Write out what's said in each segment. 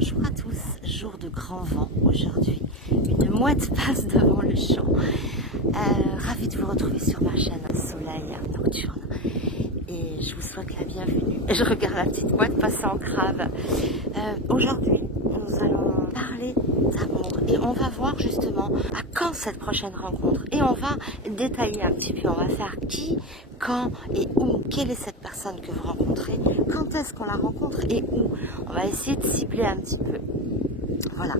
Bonjour à tous, jour de grand vent aujourd'hui. Une mouette passe devant le champ. Ravie de vous retrouver sur ma chaîne Soleil Nocturne. Et je vous souhaite la bienvenue. Je regarde la petite mouette passer en crabe. Aujourd'hui, nous allons parler d'amour. Et on va voir justement à quand cette prochaine rencontre. Et on va détailler un petit peu. On va faire qui, quand et où. Quelle est cette personne que vous rencontrez? Quand est-ce qu'on la rencontre et où? On va essayer de cibler un petit peu. Voilà,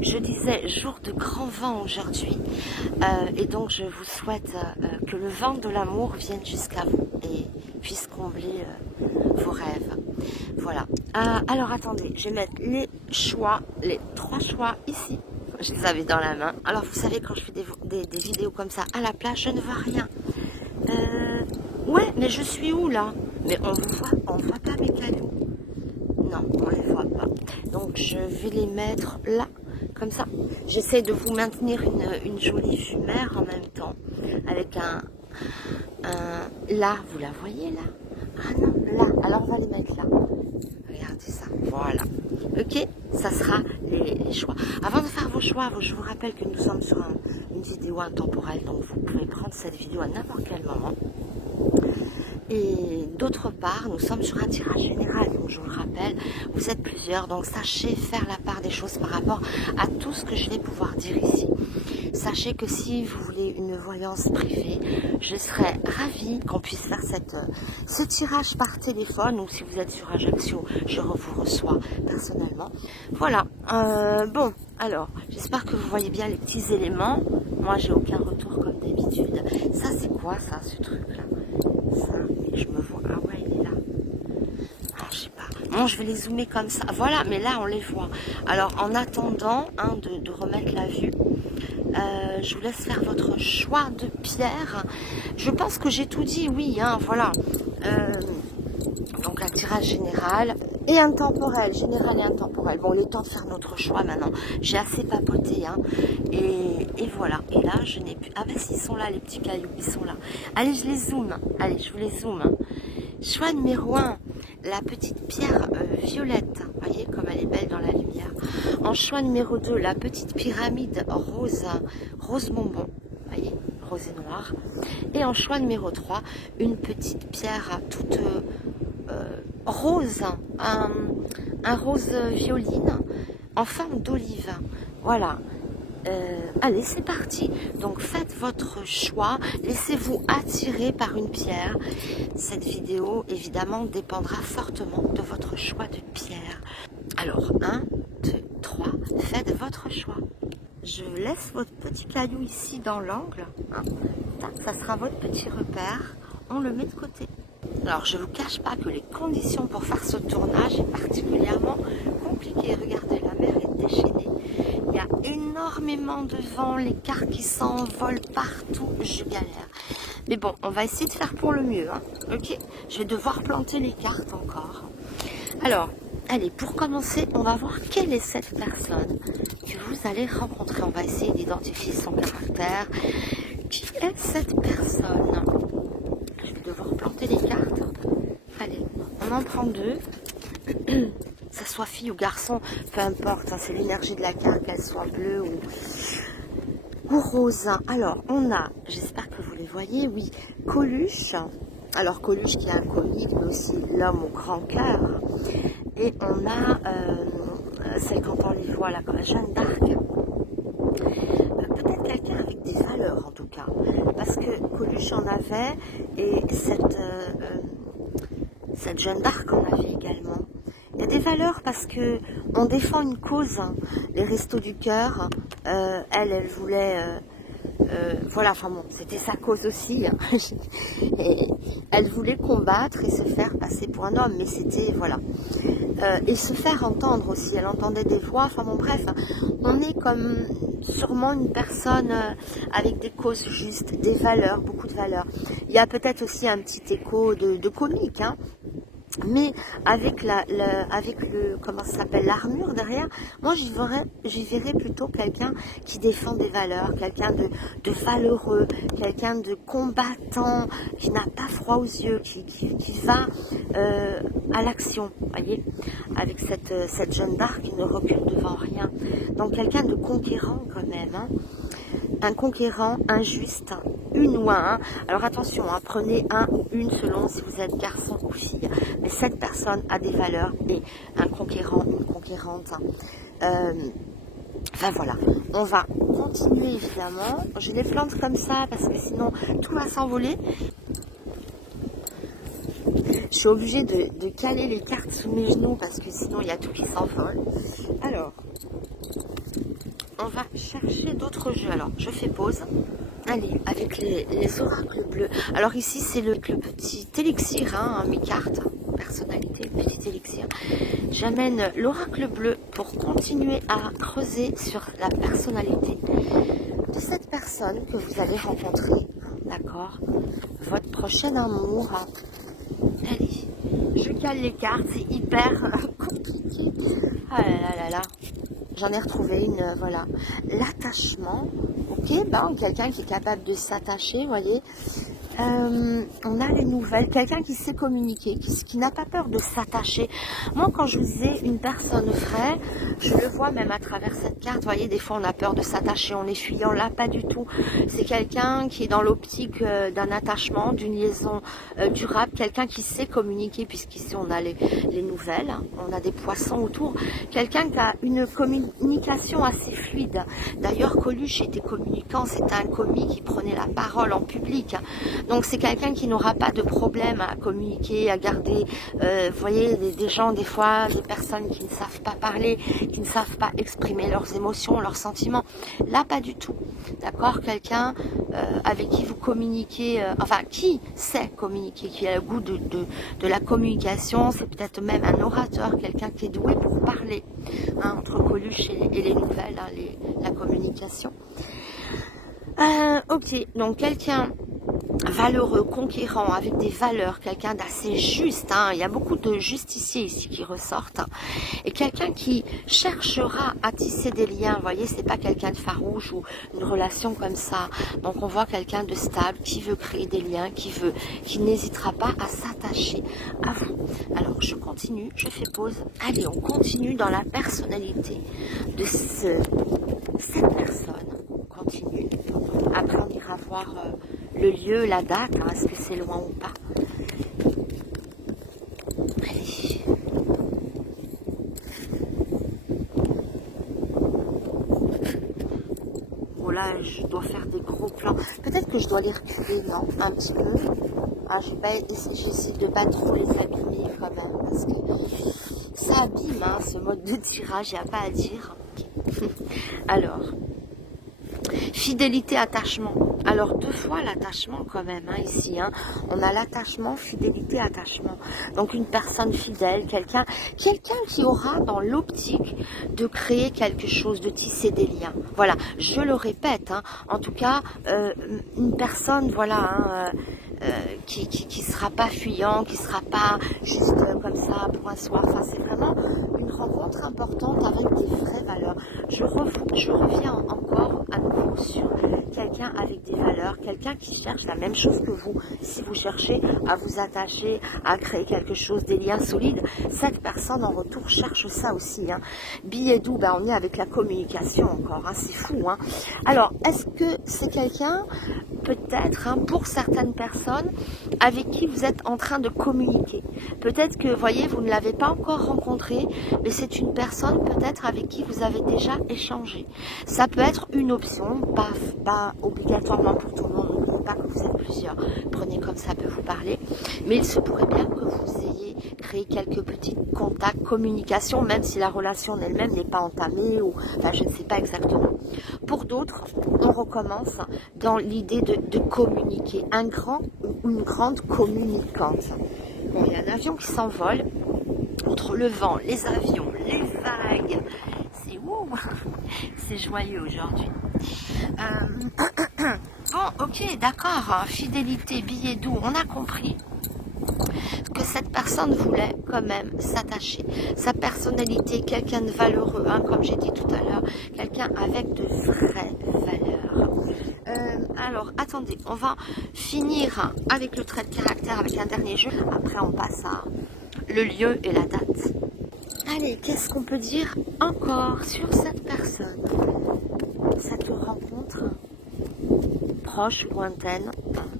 je disais jour de grand vent aujourd'hui et donc je vous souhaite que le vent de l'amour vienne jusqu'à vous et puisse combler vos rêves. Voilà, alors attendez, je vais mettre les choix, les 3 choix ici. Je les avais dans la main. Alors vous savez, quand je fais des vidéos comme ça à la plage, je ne vois rien. Ouais, mais je suis où là? Mais on voit pas mes cailloux. Non, on les voit pas. Donc je vais les mettre là, comme ça. J'essaie de vous maintenir une jolie vue mer en même temps. Avec un... Là, vous la voyez là? Ah non, là. Alors on va les mettre là. Regardez ça. Voilà. Ok, ça sera les choix. Avant de faire vos choix, je vous rappelle que nous sommes sur une vidéo intemporelle. Donc vous pouvez prendre cette vidéo à n'importe quel moment. Et d'autre part, nous sommes sur un tirage général, donc je vous le rappelle, vous êtes plusieurs, donc sachez faire la part des choses par rapport à tout ce que je vais pouvoir dire ici. Sachez que si vous voulez une voyance privée, je serais ravie qu'on puisse faire ce tirage par téléphone, ou si vous êtes sur Ajaccio, je vous reçois personnellement. Voilà, bon, alors, j'espère que vous voyez bien les petits éléments. Moi, j'ai aucun retour comme d'habitude. Ça, c'est quoi ça, ce truc-là? Ça, je me vois. Ah ouais, il est là. Ah, je sais pas. Bon, je vais les zoomer comme ça. Voilà, mais là, on les voit. Alors, en attendant de remettre la vue, je vous laisse faire votre choix de pierre. Je pense que j'ai tout dit, oui, hein, voilà. Donc, un tirage général et intemporel. Général et intemporel. Bon, il est temps de faire notre choix maintenant. J'ai assez papoté, hein. Et voilà. Et là, je n'ai plus... Ah ben, s'ils sont là, les petits cailloux, ils sont là. Allez, je les zoome. Allez, je vous les zoome. Choix numéro 1. La petite pierre violette. Vous voyez comme elle est belle dans la lumière. En choix numéro 2, la petite pyramide rose. Rose bonbon. Vous voyez, rose et noir. Et en choix numéro 3, une petite pierre toute... rose, un rose violine en forme d'olive. Voilà. Allez, c'est parti. Donc faites votre choix, laissez-vous attirer par une pierre. Cette vidéo évidemment dépendra fortement de votre choix de pierre. Alors 1, 2, 3, faites votre choix. Je laisse votre petit caillou ici dans l'angle, hein. Ça sera votre petit repère. On le met de côté. Alors, je ne vous cache pas que les conditions pour faire ce tournage est particulièrement compliquées. Regardez, la mer est déchaînée. Il y a énormément de vent, les cartes qui s'envolent partout. Je galère. Mais bon, on va essayer de faire pour le mieux, hein. Ok, je vais devoir planter les cartes encore. Alors, allez, pour commencer, on va voir quelle est cette personne que vous allez rencontrer. On va essayer d'identifier son caractère. Qui est cette personne? Je vais devoir planter les cartes. Allez, on en prend 2. Que ça soit fille ou garçon, peu importe. Hein, c'est l'énergie de la carte, qu'elle soit bleue ou rose. Alors, on a, j'espère que vous les voyez, oui, Coluche. Alors, Coluche qui est inconnu, mais aussi l'homme au grand cœur. Et on a celle quand on les voit là, comme Jeanne d'Arc. Peut-être quelqu'un avec des valeurs en tout cas, parce que Coluche en avait et cette Jeanne d'Arc en avait également. Il y a des valeurs parce que on défend une cause, hein. Les restos du cœur, elle voulait, voilà, enfin bon, c'était sa cause aussi, hein. Et elle voulait combattre et se faire passer pour un homme, mais c'était, voilà, et se faire entendre aussi. Elle entendait des voix, enfin bon, bref, on est comme sûrement une personne avec des causes justes, des valeurs, beaucoup de valeurs. Il y a peut-être aussi un petit écho de comique, hein. Mais avec avec le, comment ça s'appelle, l'armure derrière, moi j'y verrais plutôt quelqu'un qui défend des valeurs, quelqu'un de valeureux, quelqu'un de combattant, qui n'a pas froid aux yeux, qui va à l'action, voyez, avec cette Jeanne d'Arc qui ne recule devant rien. Donc quelqu'un de conquérant quand même, hein. Un conquérant, injuste, une ou un. Alors attention, hein, prenez un ou une selon si vous êtes garçon ou fille. Mais cette personne a des valeurs et un conquérant, une conquérante. Enfin voilà, on va continuer évidemment. Je les plante comme ça parce que sinon tout va s'envoler. Je suis obligée de caler les cartes sous mes genoux parce que sinon il y a tout qui s'envole. Alors, on va chercher d'autres jeux. Alors, je fais pause. Allez, avec les oracles bleus. Alors ici, c'est le petit élixir, hein, mes cartes, personnalité, petit élixir. J'amène l'oracle bleu pour continuer à creuser sur la personnalité de cette personne que vous allez rencontrer. D'accord? Votre prochain amour. Allez, je cale les cartes, c'est hyper compliqué. Ah là là là là. J'en ai retrouvé une, voilà. L'attachement, ok, ben, quelqu'un qui est capable de s'attacher, vous voyez. On a les nouvelles, quelqu'un qui sait communiquer, qui n'a pas peur de s'attacher. Moi, quand je vous disais une personne vraie, je le vois même à travers cette carte. Vous voyez, des fois, on a peur de s'attacher en essuyant. Là, pas du tout. C'est quelqu'un qui est dans l'optique d'un attachement, d'une liaison durable. Quelqu'un qui sait communiquer, puisqu'ici, on a les nouvelles. On a des poissons autour. Quelqu'un qui a une communication assez fluide. D'ailleurs, Coluche était communicant. C'était un commis qui prenait la parole en public. Donc c'est quelqu'un qui n'aura pas de problème à communiquer, à garder, vous voyez, des gens, des fois, des personnes qui ne savent pas parler, qui ne savent pas exprimer leurs émotions, leurs sentiments. Là, pas du tout. D'accord? Quelqu'un avec qui vous communiquez, enfin, qui sait communiquer, qui a le goût de la communication. C'est peut-être même un orateur, quelqu'un qui est doué pour parler, hein, entre Coluche et les nouvelles, hein, la communication. Ok, donc quelqu'un valeureux, conquérant, avec des valeurs, quelqu'un d'assez juste, hein. Il y a beaucoup de justiciers ici qui ressortent, hein. Et quelqu'un qui cherchera à tisser des liens, vous voyez, c'est pas quelqu'un de farouche ou une relation comme ça. Donc on voit quelqu'un de stable, qui veut créer des liens, qui n'hésitera pas à s'attacher à vous. Alors je continue, je fais pause. Allez, on continue dans la personnalité de cette personne. On continue. Après on ira voir le lieu, la date, hein, est-ce que c'est loin ou pas. Allez. Oh là, je dois faire des gros plans. Peut-être que je dois les reculer, non, un petit peu. Ah, j'essaie de pas trop les abîmer quand même, parce que ça abîme, hein, ce mode de tirage, il n'y a pas à dire. Alors, fidélité, attachement. Alors, deux fois l'attachement quand même, hein, ici. Hein. On a l'attachement, fidélité, attachement. Donc, une personne fidèle, quelqu'un qui aura dans l'optique de créer quelque chose, de tisser des liens. Voilà, je le répète. Hein, en tout cas, une personne, voilà, hein, qui sera pas fuyant, qui sera pas juste comme ça pour un soir. Enfin, c'est vraiment une rencontre importante avec des vraies valeurs. Je reviens encore à nouveau sur quelqu'un avec des valeurs, quelqu'un qui cherche la même chose que vous. Si vous cherchez à vous attacher, à créer quelque chose, des liens solides, cette personne en retour cherche ça aussi. Hein. Billet doux, ben on est avec la communication encore, hein, c'est fou. Hein. Alors, est-ce que c'est quelqu'un, peut-être, hein, pour certaines personnes, avec qui vous êtes en train de communiquer? Peut-être que, voyez, vous ne l'avez pas encore rencontré, mais c'est une personne peut-être avec qui vous avez déjà échangé. Ça peut être une option, pas obligatoirement pour tout le monde, n'oubliez pas que vous êtes plusieurs, prenez comme ça peut vous parler, mais il se pourrait bien que vous ayez créé quelques petits contacts, communication, même si la relation en elle-même n'est pas entamée, ou enfin je ne sais pas exactement. Pour d'autres, on recommence dans l'idée de communiquer, un grand ou une grande communicante. Bon, il y a un avion qui s'envole, entre le vent, les avions, les vagues, c'est ouh, c'est joyeux aujourd'hui. Bon, ok, d'accord, hein, fidélité, billet doux, on a compris que cette personne voulait quand même s'attacher. Sa personnalité, quelqu'un de valeureux, hein, comme j'ai dit tout à l'heure, quelqu'un avec de vraies valeurs. Alors, attendez, on va finir avec le trait de caractère, avec un dernier jeu. Après, on passe à le lieu et la date. Allez, qu'est-ce qu'on peut dire encore sur cette personne? Cette rencontre proche, lointaine,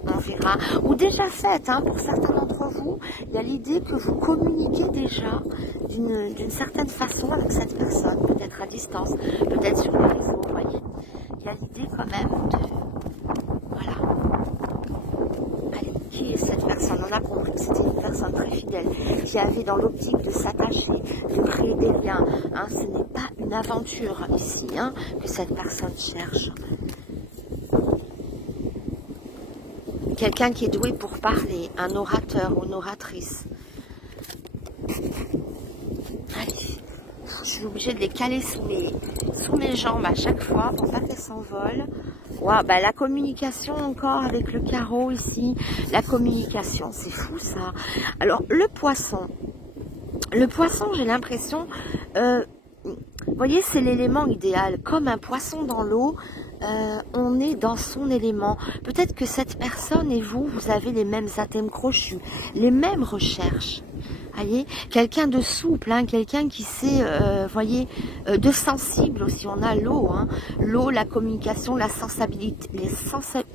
on verra, ou déjà faite, hein, pour certains d'entre vous, il y a l'idée que vous communiquez déjà d'une certaine façon avec cette personne, peut-être à distance, peut-être sur les réseaux, vous voyez. Il y a l'idée quand même de... Voilà. Allez, qui est cette personne? On a compris que c'était une personne très fidèle, qui avait dans l'optique de s'attacher, de créer des liens. Hein. Ce n'est pas une aventure ici, hein, que cette personne cherche. Quelqu'un qui est doué pour parler, un orateur ou une oratrice. Allez, je suis obligée de les caler sous mes jambes à chaque fois pour pas qu'elles s'envolent. Wow, bah la communication encore avec le carreau ici. La communication, c'est fou ça. Alors, le poisson, j'ai l'impression, vous voyez, c'est l'élément idéal. Comme un poisson dans l'eau, on est dans son élément. Peut-être que cette personne et vous avez les mêmes atomes crochus, les mêmes recherches. Voyez, quelqu'un de souple, hein, quelqu'un qui sait, voyez, de sensible aussi. On a l'eau, hein, l'eau, la communication, la sensibilité,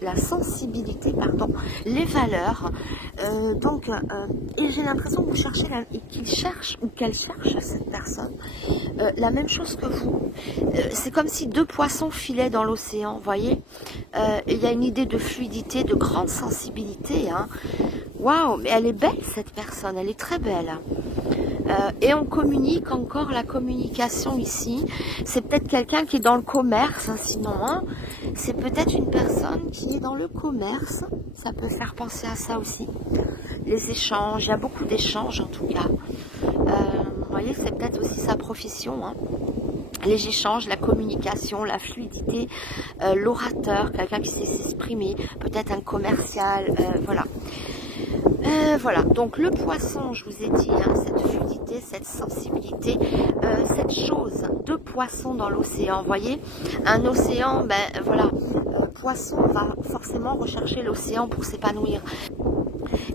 la sensibilité, pardon, les valeurs. Et j'ai l'impression que vous cherchez, qu'il cherche ou qu'elle cherche cette personne, la même chose que vous. C'est comme si deux poissons filaient dans l'océan, vous voyez. Il y a une idée de fluidité, de grande sensibilité, hein. Waouh, mais elle est belle cette personne, elle est très belle. Et on communique encore, la communication ici. C'est peut-être quelqu'un qui est dans le commerce, hein, sinon. Hein, c'est peut-être une personne qui est dans le commerce. Ça peut faire penser à ça aussi. Les échanges, il y a beaucoup d'échanges en tout cas. Vous voyez, c'est peut-être aussi sa profession. Hein. Les échanges, la communication, la fluidité, l'orateur, quelqu'un qui sait s'exprimer, peut-être un commercial, voilà. Voilà, donc le poisson, je vous ai dit, hein, cette fluidité, cette sensibilité, cette chose de poisson dans l'océan, vous voyez, un océan, ben voilà, poisson va forcément rechercher l'océan pour s'épanouir.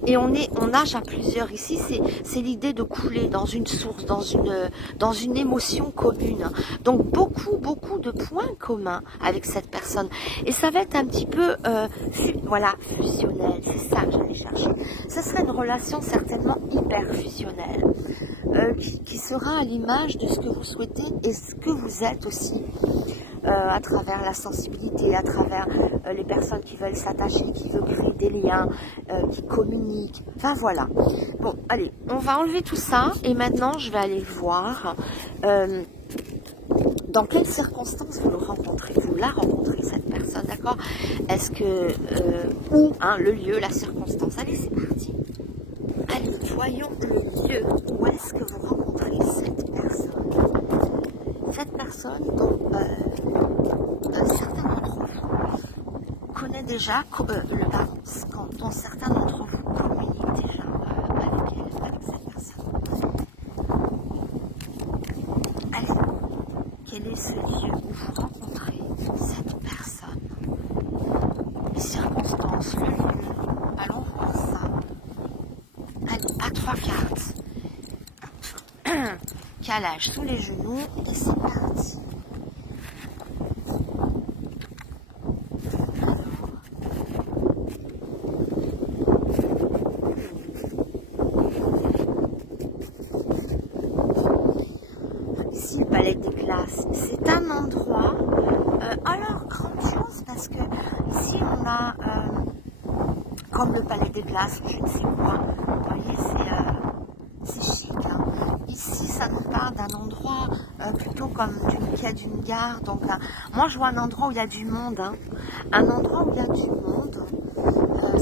Et on nage à plusieurs ici, c'est l'idée de couler dans une source, dans une émotion commune. Donc beaucoup de points communs avec cette personne. Et ça va être un petit peu, voilà, fusionnel, c'est ça que j'allais chercher. Ce serait une relation certainement hyper fusionnelle, qui sera à l'image de ce que vous souhaitez et ce que vous êtes aussi. À travers la sensibilité, à travers les personnes qui veulent s'attacher, qui veulent créer des liens, qui communiquent. Enfin voilà. Bon, allez, on va enlever tout ça et maintenant je vais aller voir dans quelles circonstances vous le rencontrez, vous la rencontrez cette personne, d'accord? Est-ce que, où, hein, le lieu, la circonstance. Allez, c'est parti. Allez, voyons le lieu. Où est-ce que vous rencontrez cette personne? Cette personne dont certains d'entre vous connaissent déjà, dont certains d'entre vous communiquent déjà avec cette personne. Allez, quel est ce lieu où vous rencontrez cette personne? Les circonstances, le lieu, allons voir ça. Allez, à 3 cartes. Calage sous les genoux et c'est parti. Ici, le palais des glaces, c'est un endroit, alors grande chose parce que ici on a, comme le palais des glaces, je ne sais quoi, vous voyez, c'est chic, hein. Ici, ça nous parle d'un endroit plutôt comme qui a d'une gare. Donc, moi, je vois un endroit où il y a du monde. Hein. Un endroit où il y a du monde.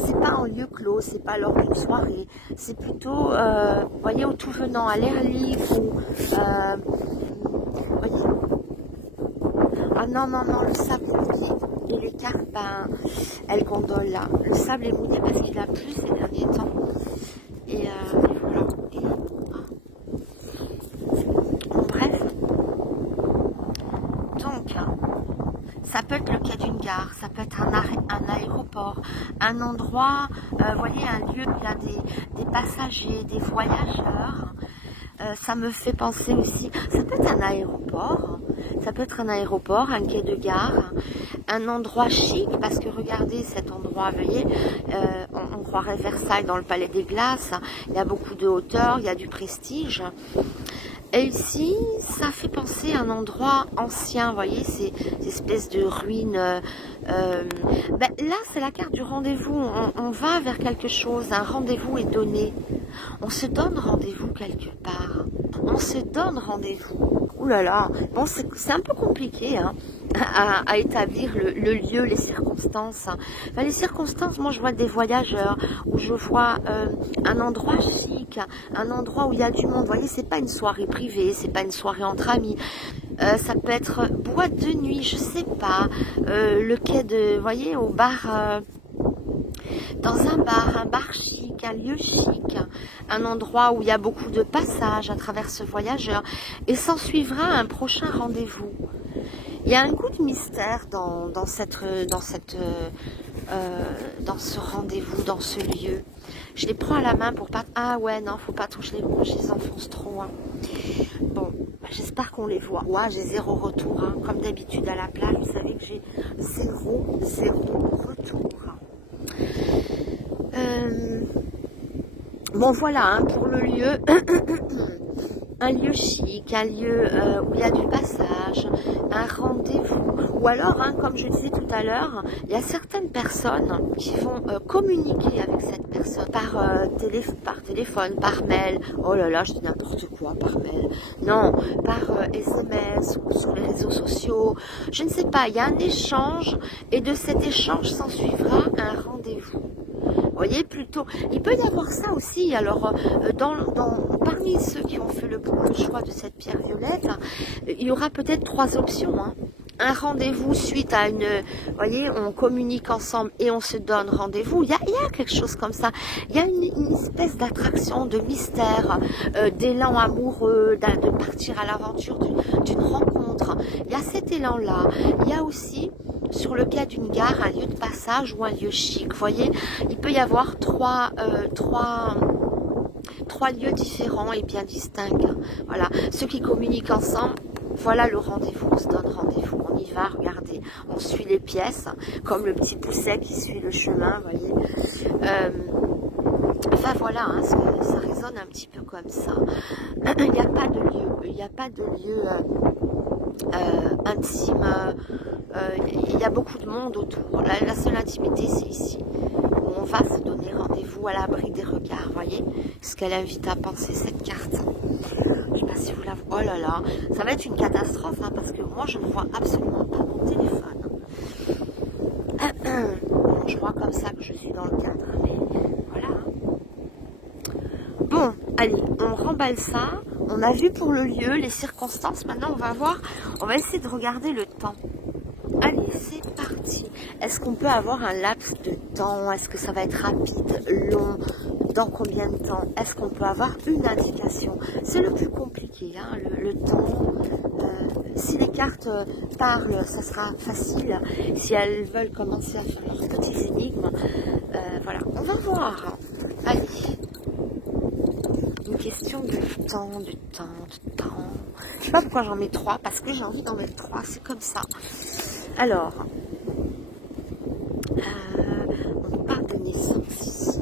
C'est pas en lieu clos, c'est pas lors d'une soirée. C'est plutôt, vous voyez, au tout venant, à l'air libre. Voyez. Ah non, le sable est mouillé. Et les cartes, ben, elles gondolent là. Le sable est mouillé parce qu'il a plu ces derniers temps. Et voilà. Bref, donc ça peut être le quai d'une gare, ça peut être un aéroport, un endroit, vous voyez, un lieu où il y a des passagers, des voyageurs. Ça me fait penser aussi, ça peut être un aéroport, un quai de gare, un endroit chic, parce que regardez cet endroit, vous voyez, on croirait Versailles dans le Palais des Glaces, il y a beaucoup de hauteur, il y a du prestige. Et ici, ça fait penser à un endroit ancien, vous voyez, ces espèces de ruines. Ben, là, c'est la carte du rendez-vous. On va vers quelque chose, un rendez-vous est donné. On se donne rendez-vous quelque part. On se donne rendez-vous. Ouh là là, bon, c'est un peu compliqué hein, à établir le lieu, les circonstances. Enfin, les circonstances, moi je vois des voyageurs, où je vois un endroit chic, un endroit où il y a du monde. Vous voyez, c'est pas une soirée privée, c'est pas une soirée entre amis. Ça peut être boîte de nuit, je sais pas, le quai de, vous voyez, au bar, dans un bar chic, un lieu chic, un endroit où il y a beaucoup de passages à travers ce voyageur, et s'en suivra un prochain rendez-vous. Il y a un goût de mystère dans ce rendez-vous, dans ce lieu. Je les prends à la main pour pas... Ah ouais, non, faut pas toucher les bouches, je les enfonce trop. Hein. Bon, j'espère qu'on les voit. Ouais, j'ai zéro retour. Hein. Comme d'habitude à la plage, vous savez que j'ai zéro retour. Bon, voilà, hein, pour le lieu... un lieu chic, un lieu où il y a du passage, un rendez-vous. Ou alors, hein, comme je disais tout à l'heure, il y a certaines personnes qui vont communiquer avec cette personne par téléphone, par mail. Oh là là, je dis n'importe quoi, par mail. Non, par SMS ou sur les réseaux sociaux. Je ne sais pas, il y a un échange et de cet échange s'en suivra un rendez-vous. Vous voyez, plutôt, il peut y avoir ça aussi. Alors, parmi ceux qui ont fait le choix de cette pierre violette, il y aura peut-être 3 options. Hein. Un rendez-vous suite à une... Vous voyez, on communique ensemble et on se donne rendez-vous. Il y a quelque chose comme ça. Il y a une espèce d'attraction, de mystère, d'élan amoureux, de partir à l'aventure d'une rencontre. Il y a cet élan-là. Il y a aussi... sur le quai d'une gare, un lieu de passage ou un lieu chic. Vous voyez, il peut y avoir trois lieux différents et bien distincts. Voilà, ceux qui communiquent ensemble, voilà le rendez-vous, on se donne rendez-vous, on y va, regardez, on suit les pièces, comme le petit pousset qui suit le chemin, vous voyez. Enfin voilà, hein, ça résonne un petit peu comme ça. Il n'y a pas de lieu, intime, il y a beaucoup de monde autour. La seule intimité, c'est ici, où on va se donner rendez-vous à l'abri des regards. Voyez ce qu'elle invite à penser, cette carte. Je ne sais pas si vous la voyez. Oh là là, ça va être une catastrophe, hein, parce que moi, je ne vois absolument pas mon téléphone. Bon, je vois comme ça que je suis dans le cadre, mais voilà. Bon, allez, on remballe ça. On a vu pour le lieu, les circonstances. Maintenant, on va voir, on va essayer de regarder le temps. Allez, c'est parti. Est-ce qu'on peut avoir un laps de temps? Est-ce que ça va être rapide, long? Dans combien de temps? Est-ce qu'on peut avoir une indication? C'est le plus compliqué, hein, le temps. Si les cartes parlent, ça sera facile. Si elles veulent commencer à faire leurs petites énigmes, voilà, on va voir. Allez. Une question de temps. Je sais pas pourquoi j'en mets 3, parce que j'ai envie d'en mettre 3, c'est comme ça. Alors, on parle de naissance ici.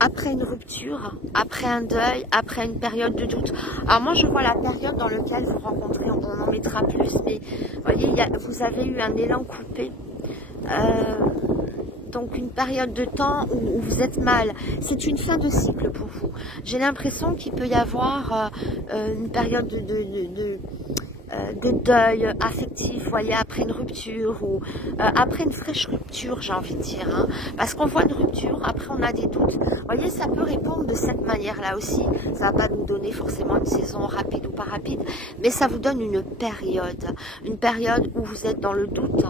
Après une rupture, après un deuil, après une période de doute. Alors moi je vois la période dans laquelle vous rencontrez, on en mettra plus, mais vous voyez, vous avez eu un élan coupé. Donc une période de temps où vous êtes mal. C'est une fin de cycle pour vous. J'ai l'impression qu'il peut y avoir une période de deuil affectif, vous voyez, après une rupture ou après une fraîche rupture, j'ai envie de dire, hein, parce qu'on voit une rupture, après on a des doutes. Vous voyez, ça peut répondre de cette manière-là aussi. Ça va pas nous donner forcément une saison rapide ou pas rapide, mais ça vous donne une période où vous êtes dans le doute,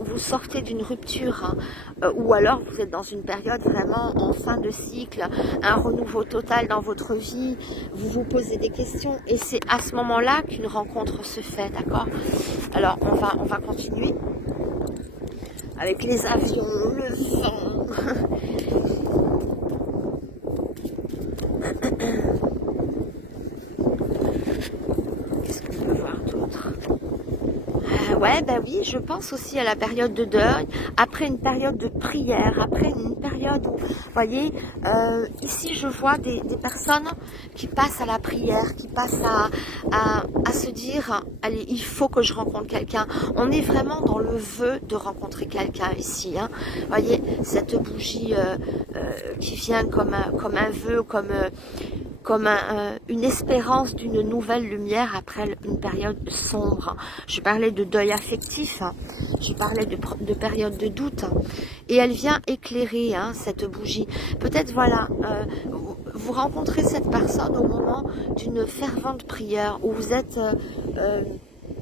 où vous sortez d'une rupture, hein, ou alors vous êtes dans une période vraiment en fin de cycle, un renouveau total dans votre vie, vous vous posez des questions et c'est à ce moment-là qu'une rencontre se fait, d'accord? Alors on va continuer avec les avions, le vent. Qu'est-ce qu'on peut voir d'autre? Ouais, ben oui, je pense aussi à la période de deuil, après une période de prière, après une période où, vous voyez, ici je vois des personnes qui passent à la prière, qui passent à se dire, allez, il faut que je rencontre quelqu'un. On est vraiment dans le vœu de rencontrer quelqu'un ici, hein. Vous voyez, cette bougie qui vient comme un vœu, comme une espérance d'une nouvelle lumière après une période sombre. Je parlais de deuil affectif, hein. Je parlais de période de doute, hein. Et elle vient éclairer, hein, cette bougie. Peut-être, voilà, vous rencontrez cette personne au moment d'une fervente prière, où vous êtes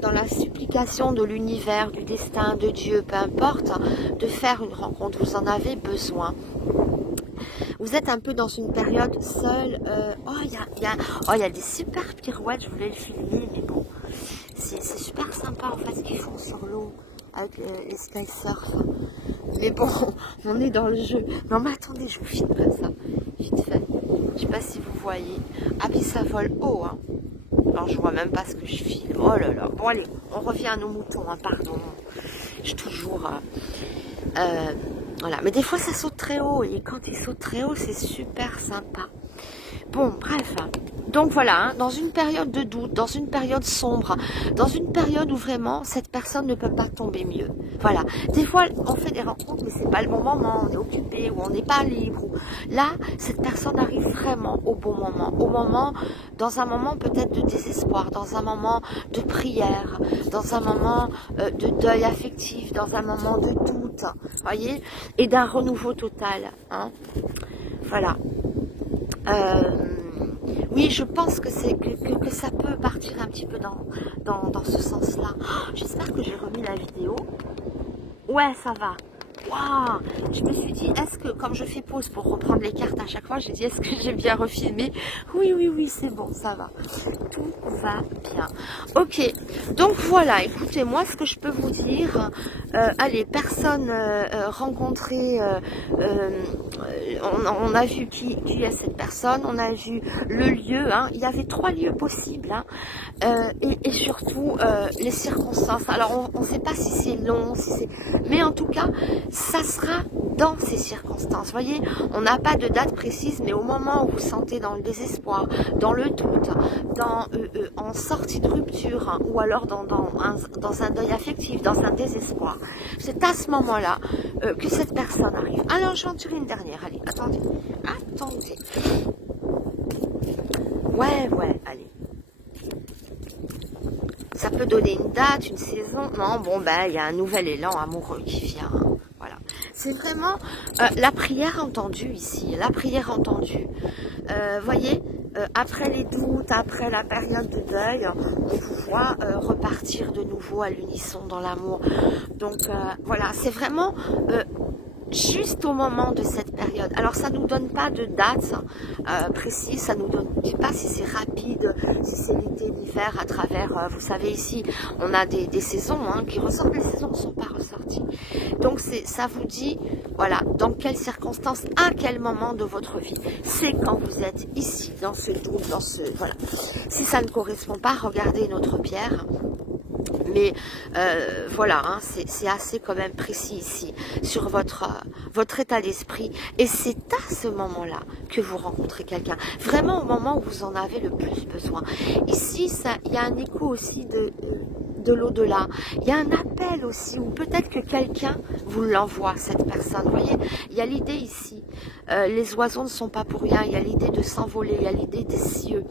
dans la supplication de l'univers, du destin, de Dieu, peu importe, de faire une rencontre, vous en avez besoin. Vous êtes un peu dans une période seule. Il y a des super pirouettes, je voulais le filmer, mais bon, c'est super sympa en fait ce qu'ils font sur l'eau avec les sky surf. Mais bon, on est dans le jeu. Non mais attendez, je vous filme comme ça, vite fait. Je sais pas si vous voyez. Ah mais ça vole haut, hein. Alors je vois même pas ce que je filme. Oh là là. Bon allez, on revient à nos moutons, hein, pardon. Je suis toujours... voilà, mais des fois ça saute très haut et quand il saute très haut c'est super sympa. Bon, bref, donc voilà, hein, dans une période de doute, dans une période sombre, dans une période où vraiment cette personne ne peut pas tomber mieux. Voilà, des fois on fait des rencontres mais c'est pas le bon moment, on est occupé ou on n'est pas libre. Là, cette personne arrive vraiment au bon moment, dans un moment peut-être de désespoir, dans un moment de prière, dans un moment de deuil affectif, dans un moment de doute, voyez, et d'un renouveau total, hein. Voilà. Oui, je pense que ça peut partir un petit peu dans ce sens-là. Oh, j'espère que j'ai remis la vidéo. Ouais, ça va. Waouh! Je me suis dit, est-ce que, comme je fais pause pour reprendre les cartes à chaque fois, j'ai dit, est-ce que j'ai bien refilmé? Oui, c'est bon, ça va. Tout va bien. Ok, donc voilà, écoutez, moi, ce que je peux vous dire, allez, personne rencontrée, on a vu qui est cette personne, on a vu le lieu, hein, il y avait 3 lieux possibles, hein, et surtout les circonstances. Alors, on ne sait pas si c'est long, si c'est... mais en tout cas, ça sera dans ces circonstances. Vous voyez, on n'a pas de date précise, mais au moment où vous sentez dans le désespoir, dans le doute, en sortie de rupture, hein, ou alors dans un deuil affectif, dans un désespoir, c'est à ce moment-là que cette personne arrive. Alors, j'en tire une dernière. Allez, attendez. Ouais, allez. Ça peut donner une date, une saison. Non, bon, ben, il y a un nouvel élan amoureux qui vient. Hein. Voilà. C'est vraiment la prière entendue ici. La prière entendue. Voyez, après les doutes, après la période de deuil, on vous voit repartir de nouveau à l'unisson dans l'amour. Donc, voilà, c'est vraiment... juste au moment de cette période. Alors ça nous donne pas de date précise, ça nous donne pas si c'est rapide, si c'est l'été, l'hiver, à travers, vous savez ici, on a des saisons hein, qui ressortent, les saisons ne sont pas ressorties. Donc ça vous dit, voilà, dans quelles circonstances, à quel moment de votre vie. C'est quand vous êtes ici, dans ce doute, dans ce... Voilà. Si ça ne correspond pas, regardez notre pierre. Mais voilà, hein, c'est assez quand même précis ici sur votre état d'esprit. Et c'est à ce moment-là que vous rencontrez quelqu'un. Vraiment au moment où vous en avez le plus besoin. Ici, il y a un écho aussi de l'au-delà. Il y a un appel aussi, ou peut-être que quelqu'un vous l'envoie, cette personne. Vous voyez, il y a l'idée ici les oiseaux ne sont pas pour rien. Il y a l'idée de s'envoler, il y a l'idée des cieux.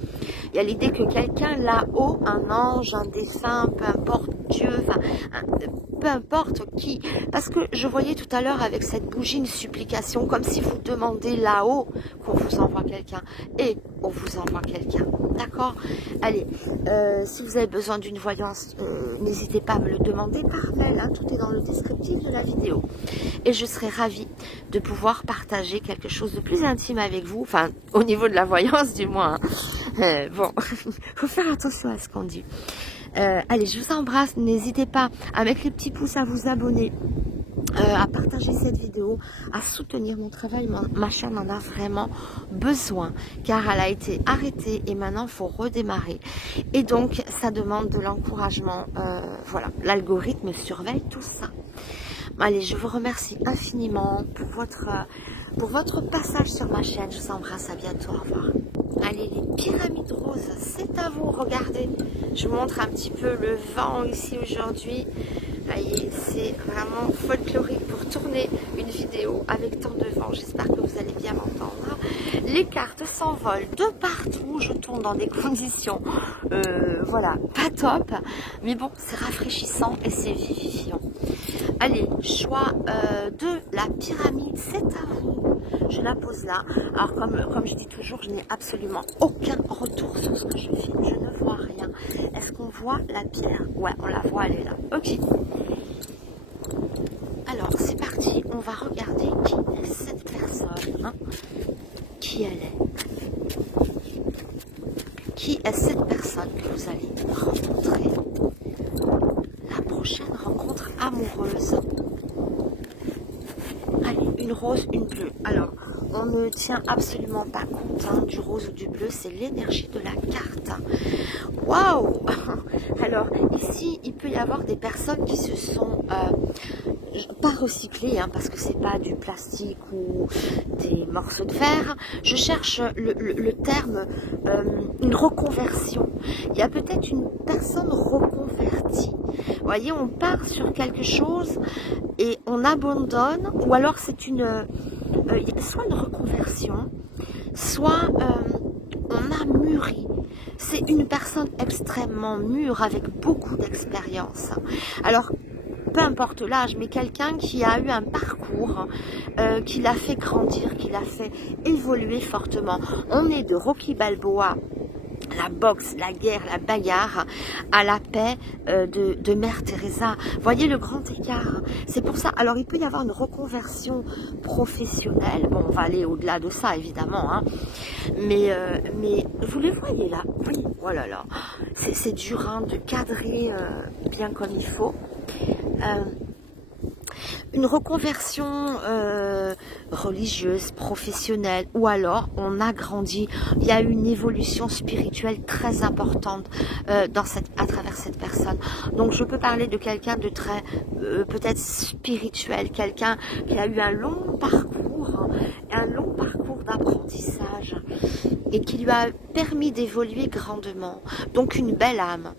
Il y a l'idée que quelqu'un là-haut, un ange, un défunt, peu importe Dieu, enfin, peu importe qui. Parce que je voyais tout à l'heure avec cette bougie une supplication, comme si vous demandez là-haut qu'on vous envoie quelqu'un. Et on vous envoie quelqu'un. D'accord? Allez, si vous avez besoin d'une voyance, n'hésitez pas à me le demander par mail. Hein, tout est dans le descriptif de la vidéo. Et je serai ravie de pouvoir partager quelque chose de plus intime avec vous. Enfin, au niveau de la voyance du moins. Hein. Bon, faut faire attention à ce qu'on dit. Allez, je vous embrasse. N'hésitez pas à mettre les petits pouces, à vous abonner, à partager cette vidéo, à soutenir mon travail. Ma chaîne en a vraiment besoin car elle a été arrêtée et maintenant il faut redémarrer. Et donc, ça demande de l'encouragement. Voilà, l'algorithme surveille tout ça. Allez, je vous remercie infiniment pour votre passage sur ma chaîne. Je vous embrasse, à bientôt, au revoir. Allez, les pyramides roses, c'est à vous, regardez. Je vous montre un petit peu le vent ici aujourd'hui. Voyez, c'est vraiment folklorique pour tourner une vidéo avec tant de vent. J'espère que vous allez bien m'entendre. Les cartes s'envolent de partout. Je tourne dans des conditions, voilà, pas top. Mais bon, c'est rafraîchissant et c'est vivifiant. Allez, choix de la pyramide, c'est à vous. Je la pose là. Alors comme je dis toujours, je n'ai absolument aucun retour sur ce que je filme. Je ne vois rien. Est-ce qu'on voit la pierre? Ouais, on la voit, elle est là. Ok. Alors, c'est parti. On va regarder qui est cette personne. Hein, qui elle est. Qui est cette personne que vous allez rencontrer? La prochaine rencontre amoureuse. Allez, une rose, une bleue. Alors, on ne tient absolument pas compte hein, du rose ou du bleu, c'est l'énergie de la carte. Waouh! Alors, ici, il peut y avoir des personnes qui se sont pas recyclées, hein, parce que c'est pas du plastique ou des morceaux de verre. Je cherche le terme, une reconversion. Il y a peut-être une personne reconvertie. Vous voyez, on part sur quelque chose et on abandonne, ou alors c'est une soit une reconversion, soit on a mûri. C'est une personne extrêmement mûre avec beaucoup d'expérience. Alors, peu importe l'âge, mais quelqu'un qui a eu un parcours qui l'a fait grandir, qui l'a fait évoluer fortement. On est de Rocky Balboa, la boxe, la guerre, la bagarre, à la paix de Mère Teresa. Voyez le grand écart. C'est pour ça. Alors, il peut y avoir une reconversion professionnelle. Bon, on va aller au-delà de ça, évidemment. Hein. Mais vous les voyez là. Oui, oh là là. C'est dur hein, de cadrer bien comme il faut. Une reconversion religieuse, professionnelle, ou alors on a grandi, il y a eu une évolution spirituelle très importante à travers cette personne. Donc je peux parler de quelqu'un de très peut-être spirituel, quelqu'un qui a eu un long parcours d'apprentissage et qui lui a permis d'évoluer grandement. Donc une belle âme.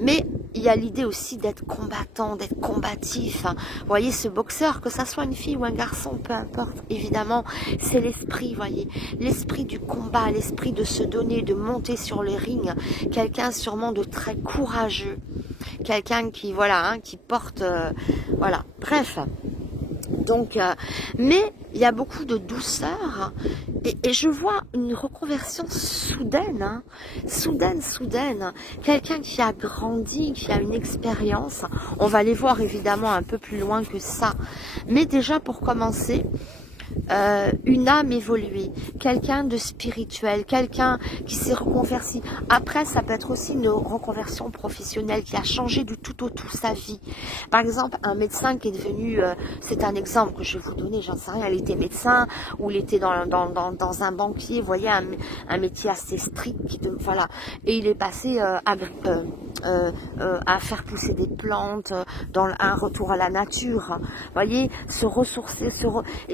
Mais il y a l'idée aussi d'être combattant, d'être combatif. Vous voyez, ce boxeur, que ça soit une fille ou un garçon, peu importe, évidemment, c'est l'esprit, voyez. L'esprit du combat, l'esprit de se donner, de monter sur le ring. Quelqu'un sûrement de très courageux. Quelqu'un qui, voilà, hein, qui porte, voilà, bref. Donc, mais il y a beaucoup de douceur et je vois une reconversion soudaine, hein, soudaine. Quelqu'un qui a grandi, qui a une expérience. On va aller voir évidemment un peu plus loin que ça. Mais déjà pour commencer, une âme évoluée, quelqu'un de spirituel, quelqu'un qui s'est reconverti. Après, ça peut être aussi une reconversion professionnelle qui a changé du tout au tout sa vie. Par exemple, un médecin qui est devenu, c'est un exemple que je vais vous donner, j'en sais rien, il était médecin ou il était dans un banquier, vous voyez, un métier assez strict, voilà. Et il est passé à faire pousser des plantes, dans un retour à la nature. Vous voyez, se ressourcer,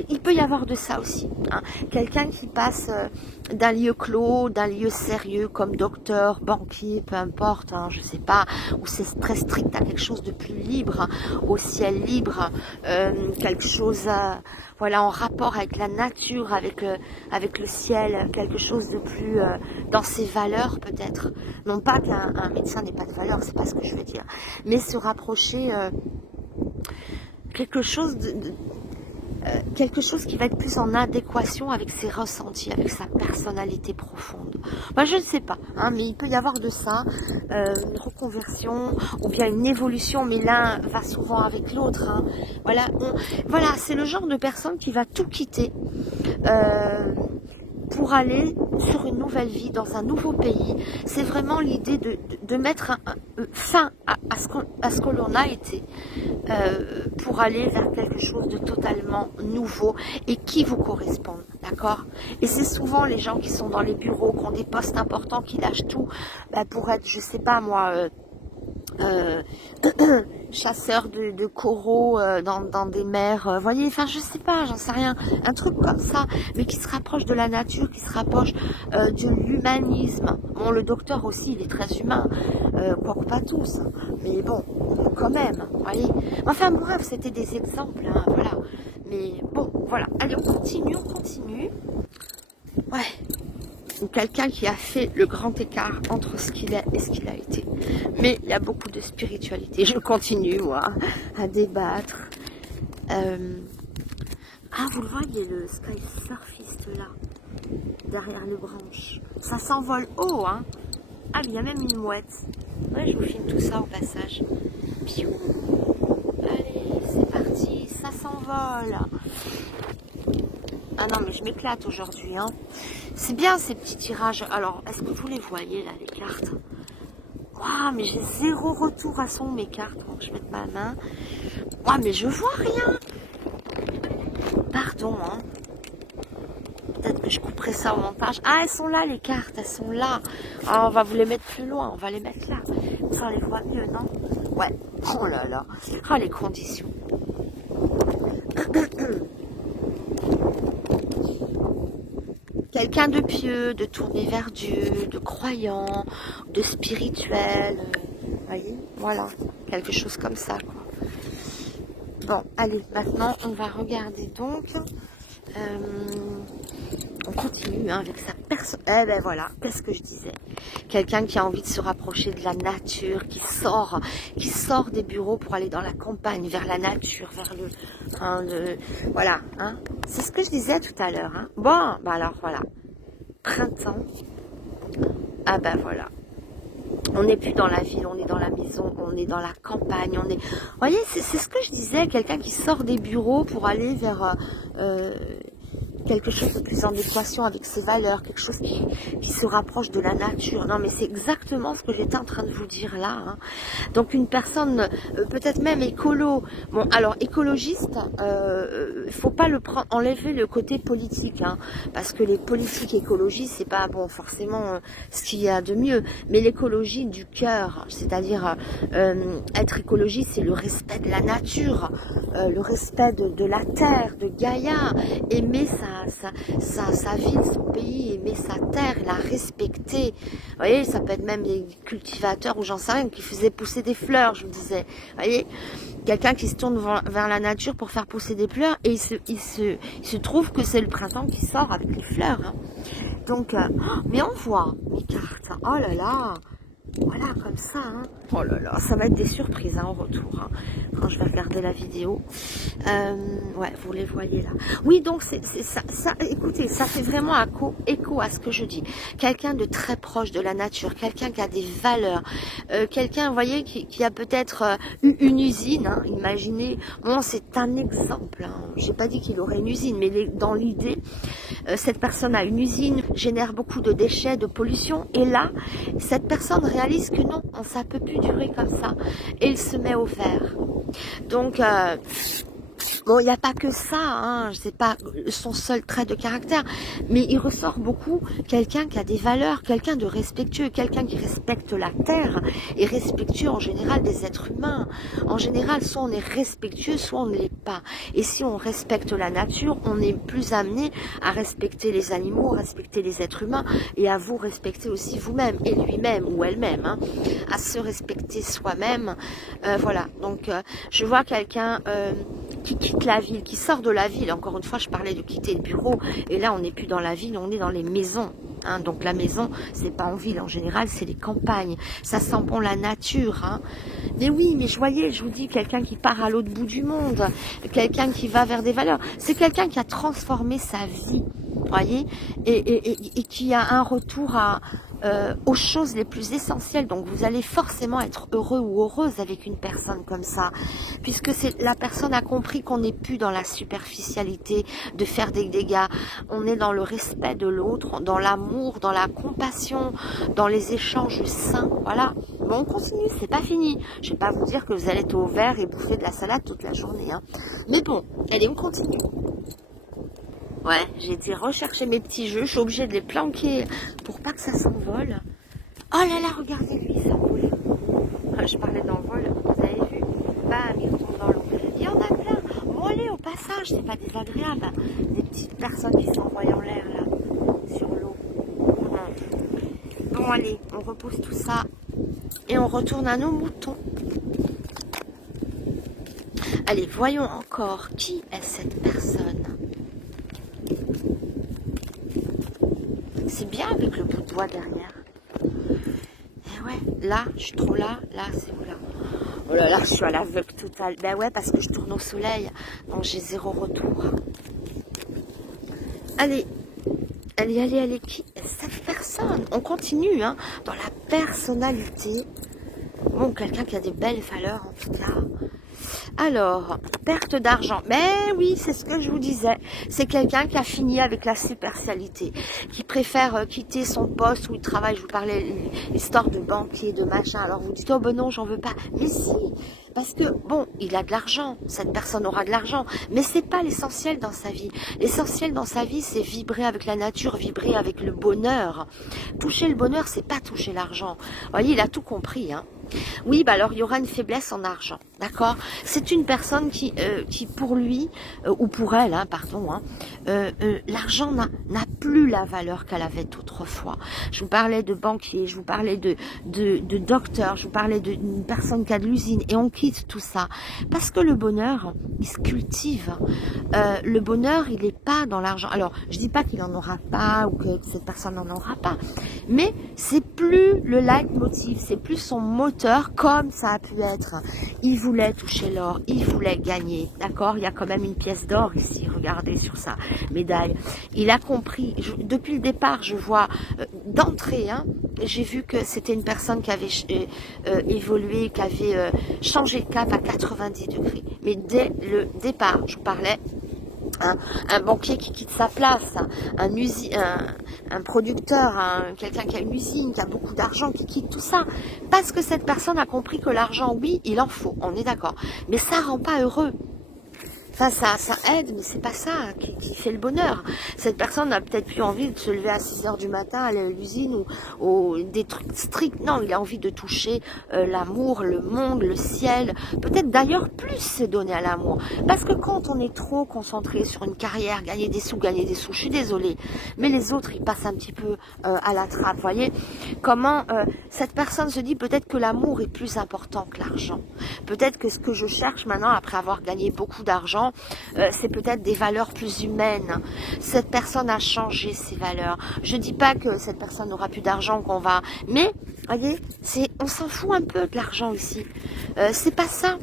il peut y avoir de ça aussi. Hein. Quelqu'un qui passe d'un lieu clos, d'un lieu sérieux comme docteur, banquier, peu importe, hein, je sais pas, où c'est très strict à quelque chose de plus libre, hein, au ciel libre, quelque chose voilà, en rapport avec la nature, avec le ciel, quelque chose de plus dans ses valeurs peut-être. Non pas qu'un médecin n'ait pas de valeur, c'est pas ce que je veux dire, mais se rapprocher quelque chose quelque chose qui va être plus en adéquation avec ses ressentis, avec sa personnalité profonde. Moi, je ne sais pas, hein, mais il peut y avoir de ça, une reconversion ou bien une évolution, mais l'un va souvent avec l'autre. Hein. Voilà, voilà, c'est le genre de personne qui va tout quitter pour aller sur une nouvelle vie, dans un nouveau pays. C'est vraiment l'idée de mettre fin à ce que l'on a été, pour aller vers quelque chose de totalement nouveau et qui vous corresponde, d'accord? Et c'est souvent les gens qui sont dans les bureaux, qui ont des postes importants, qui lâchent tout pour être, je sais pas moi, chasseur de coraux dans des mers, voyez, enfin je sais pas, j'en sais rien, un truc comme ça, mais qui se rapproche de la nature, qui se rapproche de l'humanisme. Bon, le docteur aussi, il est très humain, quoique pas tous, hein, mais bon, quand même, voyez. Enfin bref, c'était des exemples, hein, voilà. Mais bon, voilà, allez, on continue. Ouais. Quelqu'un qui a fait le grand écart entre ce qu'il est et ce qu'il a été. Mais il y a beaucoup de spiritualité. Je continue, moi, à débattre. Ah, vous le voyez, le sky surfiste, là, derrière les branches. Ça s'envole haut, hein. Ah, mais il y a même une mouette. Ouais, je vous filme tout ça au passage. Piou. Allez, c'est parti, ça s'envole. Ah non, mais je m'éclate aujourd'hui, hein. C'est bien ces petits tirages. Alors, est-ce que vous les voyez, là, les cartes? Waouh, mais j'ai zéro retour à son, mes cartes. Donc, je vais mettre ma main. Waouh, mais je vois rien. Pardon, hein. Peut-être que je couperai ça au montage. Ah, elles sont là, les cartes. Elles sont là. Ah, on va vous les mettre plus loin. On va les mettre là. Ça, on les voit mieux, non? Ouais. Oh là là. Ah, les conditions. Quelqu'un de pieux, de tourné vers Dieu, de croyant, de spirituel, voyez, voilà, quelque chose comme ça, quoi. Bon, allez, maintenant, on va regarder donc, on continue hein, avec sa personne, eh ben voilà, qu'est-ce que je disais, quelqu'un qui a envie de se rapprocher de la nature, qui sort des bureaux pour aller dans la campagne, vers la nature, vers voilà, hein, c'est ce que je disais tout à l'heure, hein. Bon, bah alors voilà, printemps, ah ben voilà, on n'est plus dans la ville, on est dans la maison, on est dans la campagne, on est, vous voyez, c'est ce que je disais, quelqu'un qui sort des bureaux pour aller vers quelque chose de plus en équation avec ses valeurs, quelque chose qui se rapproche de la nature. Non, mais c'est exactement ce que j'étais en train de vous dire là. Hein. Donc une personne, peut-être même écolo. Bon, alors écologiste, faut pas enlever le côté politique, hein, parce que les politiques écologie, c'est pas bon forcément ce qu'il y a de mieux. Mais l'écologie du cœur, c'est-à-dire être écologiste, c'est le respect de la nature, le respect de la terre, de Gaïa, aimer sa ville, son pays, aimer sa terre, la respecter. Vous voyez, ça peut être même des cultivateurs ou j'en sais rien qui faisaient pousser des fleurs, je vous disais. Vous voyez, quelqu'un qui se tourne vers la nature pour faire pousser des fleurs et il se trouve que c'est le printemps qui sort avec les fleurs. Hein. Donc, mais on voit mes cartes. Oh là là. Voilà, comme ça, hein. Oh là là, ça va être des surprises, hein, en retour, hein, quand je vais regarder la vidéo. Ouais, vous les voyez là. Oui, donc, c'est ça, écoutez, ça fait vraiment écho à ce que je dis. Quelqu'un de très proche de la nature, quelqu'un qui a des valeurs, quelqu'un, vous voyez, qui a peut-être une usine, hein, imaginez, bon, c'est un exemple, hein. J'ai pas dit qu'il aurait une usine, mais dans l'idée, cette personne a une usine, génère beaucoup de déchets, de pollution, et là, cette personne réalise que non, ça peut plus durer comme ça, et il se met au vert. Donc, Bon, il n'y a pas que ça, hein, c'est pas son seul trait de caractère, mais il ressort beaucoup quelqu'un qui a des valeurs, quelqu'un de respectueux, quelqu'un qui respecte la terre et respectueux en général des êtres humains. En général, soit on est respectueux, soit on ne l'est pas. Et si on respecte la nature, on est plus amené à respecter les animaux, respecter les êtres humains et à vous respecter aussi vous-même et lui-même ou elle-même, hein, à se respecter soi-même. Voilà, donc je vois quelqu'un qui quitte la ville, qui sort de la ville. Encore une fois, je parlais de quitter le bureau, et là, on n'est plus dans la ville, on est dans les maisons. Hein. Donc la maison, c'est pas en ville en général, c'est les campagnes. Ça sent bon la nature. Hein. Mais oui, mais je voyais, je vous dis, quelqu'un qui part à l'autre bout du monde, quelqu'un qui va vers des valeurs. C'est quelqu'un qui a transformé sa vie, voyez, et qui a un retour aux choses les plus essentielles. Donc vous allez forcément être heureux ou heureuse avec une personne comme ça, puisque la personne a compris qu'on n'est plus dans la superficialité de faire des dégâts, on est dans le respect de l'autre, dans l'amour, dans la compassion, dans les échanges sains. Voilà, bon, on continue, c'est pas fini. Je vais pas vous dire que vous allez être au vert et bouffer de la salade toute la journée, hein. Mais bon, allez, on continue. Ouais, j'ai été rechercher mes petits jeux, je suis obligée de les planquer pour pas que ça s'envole. Oh là là, regardez-lui, ça roule. Je parlais d'envol, vous avez vu. Bam, il retombe dans l'eau. Il y en a plein. Bon, allez, au passage, c'est pas désagréable. Des petites personnes qui s'envoient en l'air, là, sur l'eau. Bon, allez, on repose tout ça et on retourne à nos moutons. Allez, voyons encore qui est cette personne. C'est bien avec le bout de bois derrière. Et ouais, là, je suis trop là c'est où là? Oh là là, je suis à l'aveugle total. Ben ouais, parce que je tourne au soleil, donc j'ai zéro retour. Allez, allez, qui est cette personne? On continue, hein, dans la personnalité. Bon, quelqu'un qui a des belles valeurs, en tout cas. Alors, perte d'argent. Mais oui, c'est ce que je vous disais. C'est quelqu'un qui a fini avec la superficialité, qui préfère quitter son poste où il travaille. Je vous parlais l'histoire de banquier, de machin. Alors vous dites, oh ben non, j'en veux pas. Mais si, parce que, bon, il a de l'argent. Cette personne aura de l'argent. Mais c'est pas l'essentiel dans sa vie. L'essentiel dans sa vie, c'est vibrer avec la nature, vibrer avec le bonheur. Toucher le bonheur, c'est pas toucher l'argent. Vous voyez, il a tout compris, hein. Oui, bah alors il y aura une faiblesse en argent, d'accord? C'est une personne qui pour lui, ou pour elle, hein, pardon, hein, l'argent n'a plus la valeur qu'elle avait autrefois. Je vous parlais de banquier, je vous parlais de docteur, je vous parlais d'une personne qui a de l'usine, et on quitte tout ça. Parce que le bonheur, il se cultive. Le bonheur, il n'est pas dans l'argent. Alors, je dis pas qu'il n'en aura pas, ou que cette personne n'en aura pas, mais c'est plus le leitmotiv, c'est plus son moteur, comme ça a pu être. Il voulait toucher l'or, il voulait gagner, d'accord? Il y a quand même une pièce d'or ici, regardez sur sa médaille. Il a compris, depuis le départ, je vois, d'entrée, hein, j'ai vu que c'était une personne qui avait évolué, qui avait changé de cap à 90 degrés. Mais dès le départ, je vous parlais, un banquier qui quitte sa place, un producteur, quelqu'un qui a une usine, qui a beaucoup d'argent, qui quitte tout ça, parce que cette personne a compris que l'argent, oui, il en faut, on est d'accord, mais ça rend pas heureux. Ça aide, mais c'est pas ça qui fait le bonheur. Cette personne n'a peut-être plus envie de se lever à 6 h du matin, aller à l'usine ou des trucs stricts. Non, il a envie de toucher l'amour, le monde, le ciel. Peut-être d'ailleurs plus se donner à l'amour. Parce que quand on est trop concentré sur une carrière, gagner des sous, je suis désolée, mais les autres, ils passent un petit peu à la trappe. Vous voyez comment cette personne se dit peut-être que l'amour est plus important que l'argent. Peut-être que ce que je cherche maintenant, après avoir gagné beaucoup d'argent, c'est peut-être des valeurs plus humaines. Cette personne a changé ses valeurs. Je dis pas que cette personne n'aura plus d'argent, qu'on va... Mais, voyez, on s'en fout un peu de l'argent ici. C'est pas ça.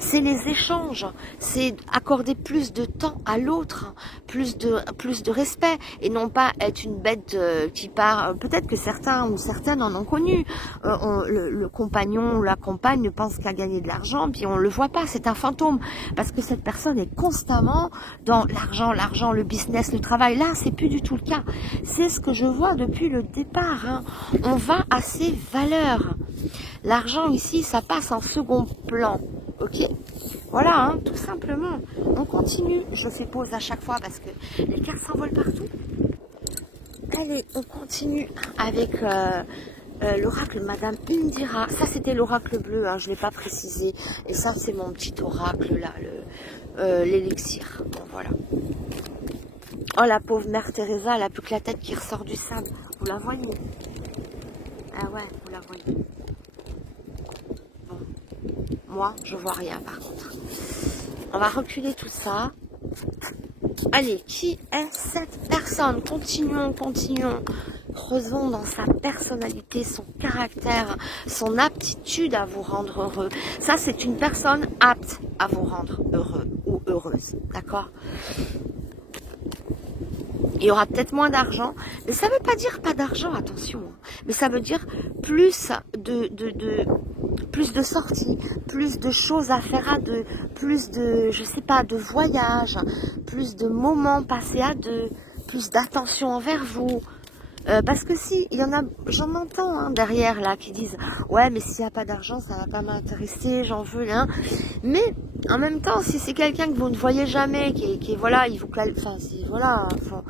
C'est les échanges, c'est accorder plus de temps à l'autre, plus de respect, et non pas être une bête qui part. Peut-être que certains ou certaines en ont connu. Le compagnon ou la compagne ne pense qu'à gagner de l'argent, puis on le voit pas, c'est un fantôme, parce que cette personne est constamment dans l'argent, le business, le travail. Là, c'est plus du tout le cas. C'est ce que je vois depuis le départ, hein. On va à ses valeurs. L'argent ici, ça passe en second plan. Ok, Voilà, hein, tout simplement. On continue. Je fais pause à chaque fois parce que les cartes s'envolent partout. Allez, on continue avec l'oracle Madame Indira. Ça, c'était l'oracle bleu, hein, je ne l'ai pas précisé. Et ça, c'est mon petit oracle, là, l'élixir. Bon, voilà. Oh, la pauvre mère Teresa, elle n'a plus que la tête qui ressort du sable. Vous la voyez? Ah ouais, vous la voyez. Bon. Moi, je vois rien, par contre. On va reculer tout ça. Allez, qui est cette personne? Continuons, continuons. Creusons dans sa personnalité, son caractère, son aptitude à vous rendre heureux. Ça, c'est une personne apte à vous rendre heureux ou heureuse. D'accord? Il y aura peut-être moins d'argent, mais ça ne veut pas dire pas d'argent, attention. Mais ça veut dire plus plus de sorties, plus de choses à faire à deux, plus de, je sais pas, de voyages, plus de moments passés à deux, plus d'attention envers vous. Parce que si, il y en a, j'en entends hein, derrière là qui disent ouais mais s'il n'y a pas d'argent ça va pas m'intéresser, j'en veux hein. Mais en même temps si c'est quelqu'un que vous ne voyez jamais, qui est voilà, il vous enfin si voilà, enfin,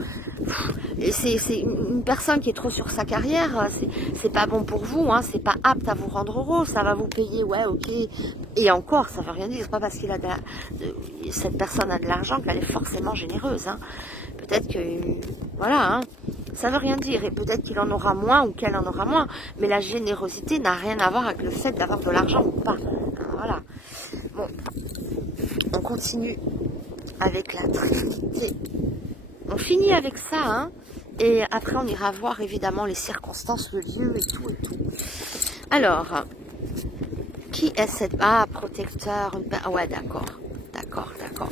et c'est une personne qui est trop sur sa carrière, c'est pas bon pour vous, hein, c'est pas apte à vous rendre heureux, ça va vous payer, ouais ok, et encore ça veut rien dire, c'est pas parce qu'il a cette personne a de l'argent qu'elle est forcément généreuse, hein. Peut-être que, voilà, hein, ça veut rien dire, et peut-être qu'il en aura moins ou qu'elle en aura moins, mais la générosité n'a rien à voir avec le fait d'avoir de l'argent ou pas. Voilà. Bon, on continue avec la Trinité. On finit avec ça, hein, et après on ira voir évidemment les circonstances, le lieu et tout et tout. Alors, qui est cette... Ah, protecteur, ouais d'accord. D'accord, d'accord.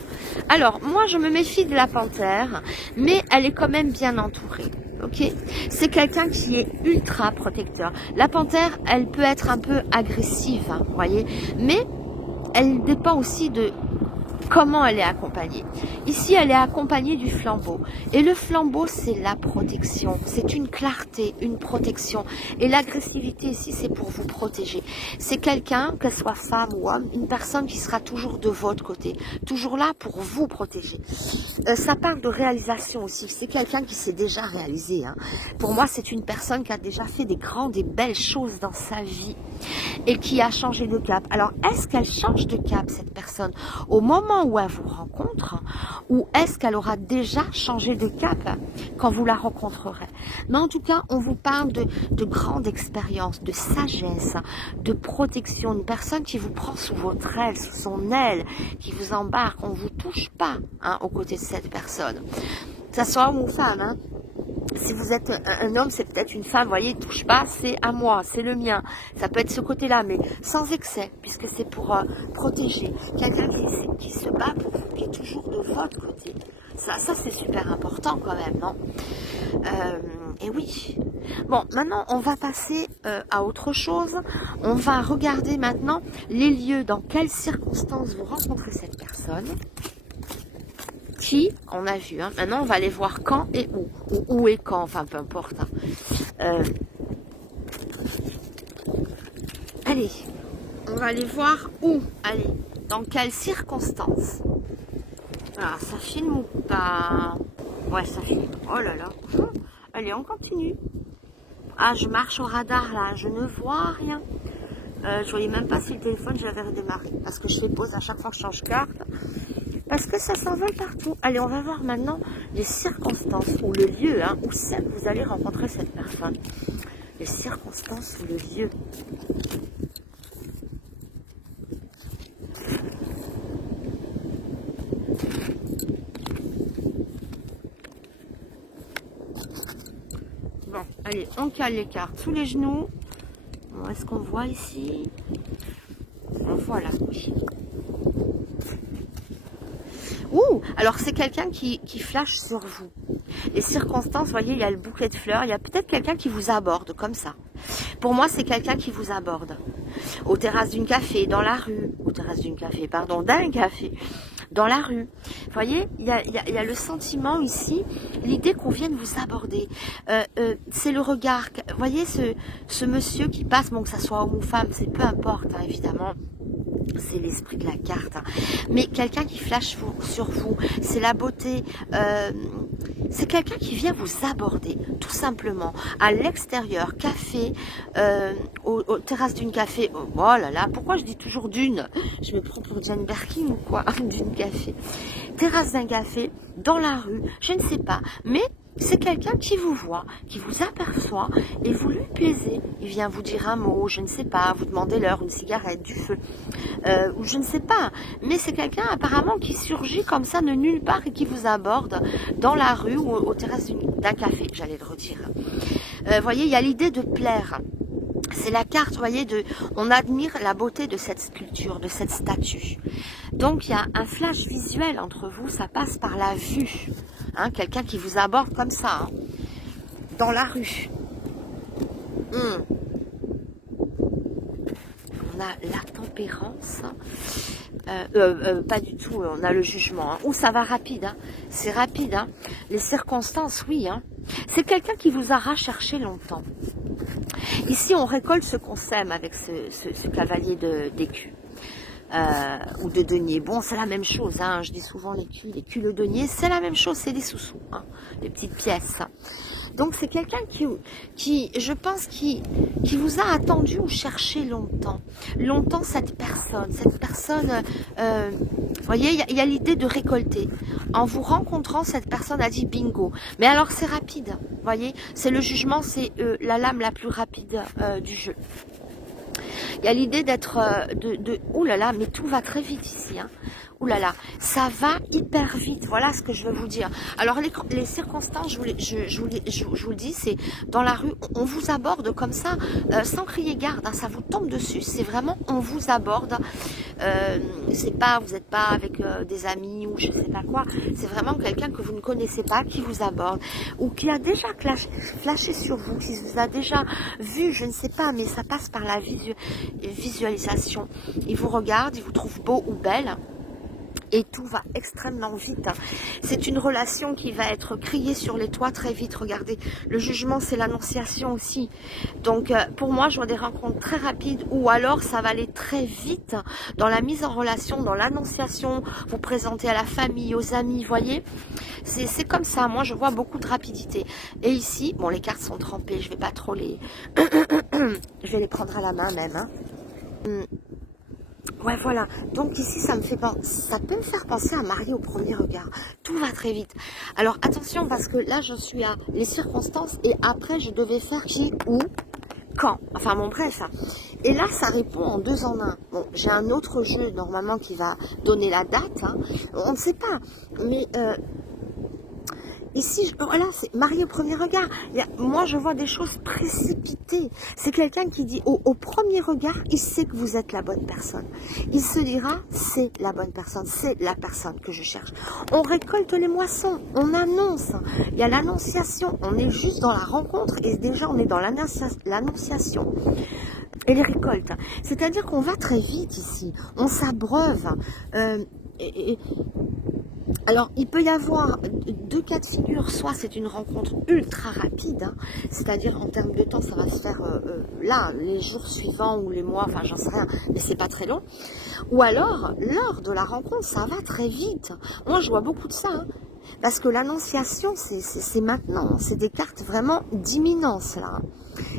Alors, moi, je me méfie de la panthère, mais elle est quand même bien entourée. Ok, c'est quelqu'un qui est ultra protecteur. La panthère, elle peut être un peu agressive, hein, vous voyez, mais elle dépend aussi de comment elle est accompagnée. Ici, elle est accompagnée du flambeau. Et le flambeau, c'est la protection. C'est une clarté, une protection. Et l'agressivité ici, c'est pour vous protéger. C'est quelqu'un, qu'elle soit femme ou homme, une personne qui sera toujours de votre côté. Toujours là pour vous protéger. Ça parle de réalisation aussi. C'est quelqu'un qui s'est déjà réalisé. Hein. Pour moi, c'est une personne qui a déjà fait des grandes et belles choses dans sa vie. Et qui a changé de cap. Alors, est-ce qu'elle change de cap, cette personne, au moment où elle vous rencontre, ou est-ce qu'elle aura déjà changé de cap quand vous la rencontrerez? Mais en tout cas, on vous parle de grande expérience, de sagesse, de protection, une personne qui vous prend sous votre aile, sous son aile, qui vous embarque, on ne vous touche pas hein, aux côtés de cette personne. Que ce soit homme ou femme, hein. Si vous êtes un homme, c'est peut-être une femme, vous voyez, il ne touche pas, c'est à moi, c'est le mien. Ça peut être ce côté-là, mais sans excès, puisque c'est pour protéger. Quelqu'un qui se bat pour vous, qui est toujours de votre côté. Ça c'est super important quand même, non? Et oui. Bon, maintenant, on va passer à autre chose. On va regarder maintenant les lieux, dans quelles circonstances vous rencontrez cette personne. Qui, on a vu, hein. Maintenant on va aller voir quand et où, ou où et quand, enfin peu importe. Hein. Allez, on va aller voir où, allez, dans quelles circonstances. Ah, ça filme ou pas? Ouais, ça filme, oh là là. Allez, on continue. Ah, je marche au radar là, je ne vois rien. Je voyais même pas si le téléphone j'avais redémarré, parce que je fais pause à chaque fois que je change carte. Parce que ça s'envole partout. Allez, on va voir maintenant les circonstances ou le lieu hein, où vous allez rencontrer cette personne. Les circonstances ou le lieu. Bon, allez, on cale les cartes sous les genoux. Bon, est-ce qu'on voit ici? On voit là, oui. Ouh, alors c'est quelqu'un qui flash sur vous. Les circonstances, vous voyez, il y a le bouquet de fleurs, il y a peut-être quelqu'un qui vous aborde comme ça. Pour moi, c'est quelqu'un qui vous aborde. Aux terrasses d'une café, dans la rue. Aux terrasses d'une café, pardon, d'un café. Dans la rue. Vous voyez, il y a le sentiment ici, l'idée qu'on vienne vous aborder. C'est le regard. Vous voyez, ce monsieur qui passe, bon, que ça soit homme ou femme, c'est peu importe, hein, évidemment. c'est l'esprit de la carte, hein. Mais quelqu'un qui flash sur vous, c'est la beauté, c'est quelqu'un qui vient vous aborder, tout simplement, à l'extérieur, café, aux terrasses d'une café, oh là là, pourquoi je dis toujours d'une? Je me prends pour Jane Birkin ou quoi? D'une café, terrasse d'un café, dans la rue, je ne sais pas, mais c'est quelqu'un qui vous voit, qui vous aperçoit et vous lui plaisez. Il vient vous dire un mot, je ne sais pas, vous demandez l'heure, une cigarette, du feu, ou je ne sais pas. Mais c'est quelqu'un apparemment qui surgit comme ça de nulle part et qui vous aborde dans la rue ou aux terrasses d'un café, j'allais le redire. Vous voyez, il y a l'idée de plaire. C'est la carte, vous voyez, on admire la beauté de cette sculpture, de cette statue. Donc il y a un flash visuel entre vous, ça passe par la vue. Hein, quelqu'un qui vous aborde comme ça, hein, dans la rue. On a la tempérance, pas du tout, on a le jugement. Hein. Ouh, ça va rapide, hein. C'est rapide. Hein. Les circonstances, oui. Hein. C'est quelqu'un qui vous aura cherché longtemps. Ici, on récolte ce qu'on sème avec ce cavalier d'écu. Ou de denier. Bon, c'est la même chose, hein. Je dis souvent l'écu, le denier, c'est la même chose, c'est des sous-sous, hein, les petites pièces. Donc c'est quelqu'un qui, je pense, qui vous a attendu ou cherché longtemps. Longtemps cette personne, vous voyez, il y a l'idée de récolter. En vous rencontrant, cette personne a dit bingo. Mais alors c'est rapide, vous voyez, c'est le jugement, c'est la lame la plus rapide du jeu. Il y a l'idée d'être ouh là là, mais tout va très vite ici, hein. Ouh là là, ça va hyper vite. Voilà ce que je veux vous dire. Alors les circonstances, je vous le dis, c'est dans la rue, on vous aborde comme ça, sans crier garde, hein, ça vous tombe dessus. C'est vraiment, on vous aborde. C'est pas, vous n'êtes pas avec des amis ou je sais pas quoi. C'est vraiment quelqu'un que vous ne connaissez pas qui vous aborde ou qui a déjà flashé sur vous, qui vous a déjà vu, je ne sais pas, mais ça passe par la visualisation. Il vous regarde, il vous trouve beau ou belle. Et tout va extrêmement vite. C'est une relation qui va être criée sur les toits très vite. Regardez, le jugement, c'est l'annonciation aussi. Donc, pour moi, je vois des rencontres très rapides ou alors ça va aller très vite dans la mise en relation, dans l'annonciation, vous présenter à la famille, aux amis, vous voyez. C'est comme ça. Moi, je vois beaucoup de rapidité. Et ici, bon, les cartes sont trempées. Je vais pas trop les... je vais les prendre à la main même. Hein. Ouais, voilà. Donc ici, ça peut me faire penser à marier au premier regard. Tout va très vite. Alors attention, parce que là, je suis à les circonstances et après, je devais faire qui, où, quand. Enfin bon, bref. Et là, ça répond en 2 en 1. Bon, j'ai un autre jeu normalement qui va donner la date. Hein. On ne sait pas. Mais ici, voilà, c'est marié au premier regard. Moi, je vois des choses précipitées. C'est quelqu'un qui dit, au premier regard, il sait que vous êtes la bonne personne. Il se dira, c'est la bonne personne, c'est la personne que je cherche. On récolte les moissons, on annonce. Il y a l'annonciation, on est juste dans la rencontre et déjà, on est dans l'annonciation. Et les récoltes. C'est-à-dire qu'on va très vite ici. On s'abreuve. Alors, il peut y avoir 2 cas de figure, soit c'est une rencontre ultra rapide, hein, c'est-à-dire en termes de temps, ça va se faire là, les jours suivants ou les mois, enfin j'en sais rien, mais c'est pas très long. Ou alors, lors de la rencontre, ça va très vite. Moi, je vois beaucoup de ça, hein, parce que l'annonciation, c'est maintenant, c'est des cartes vraiment d'imminence, là.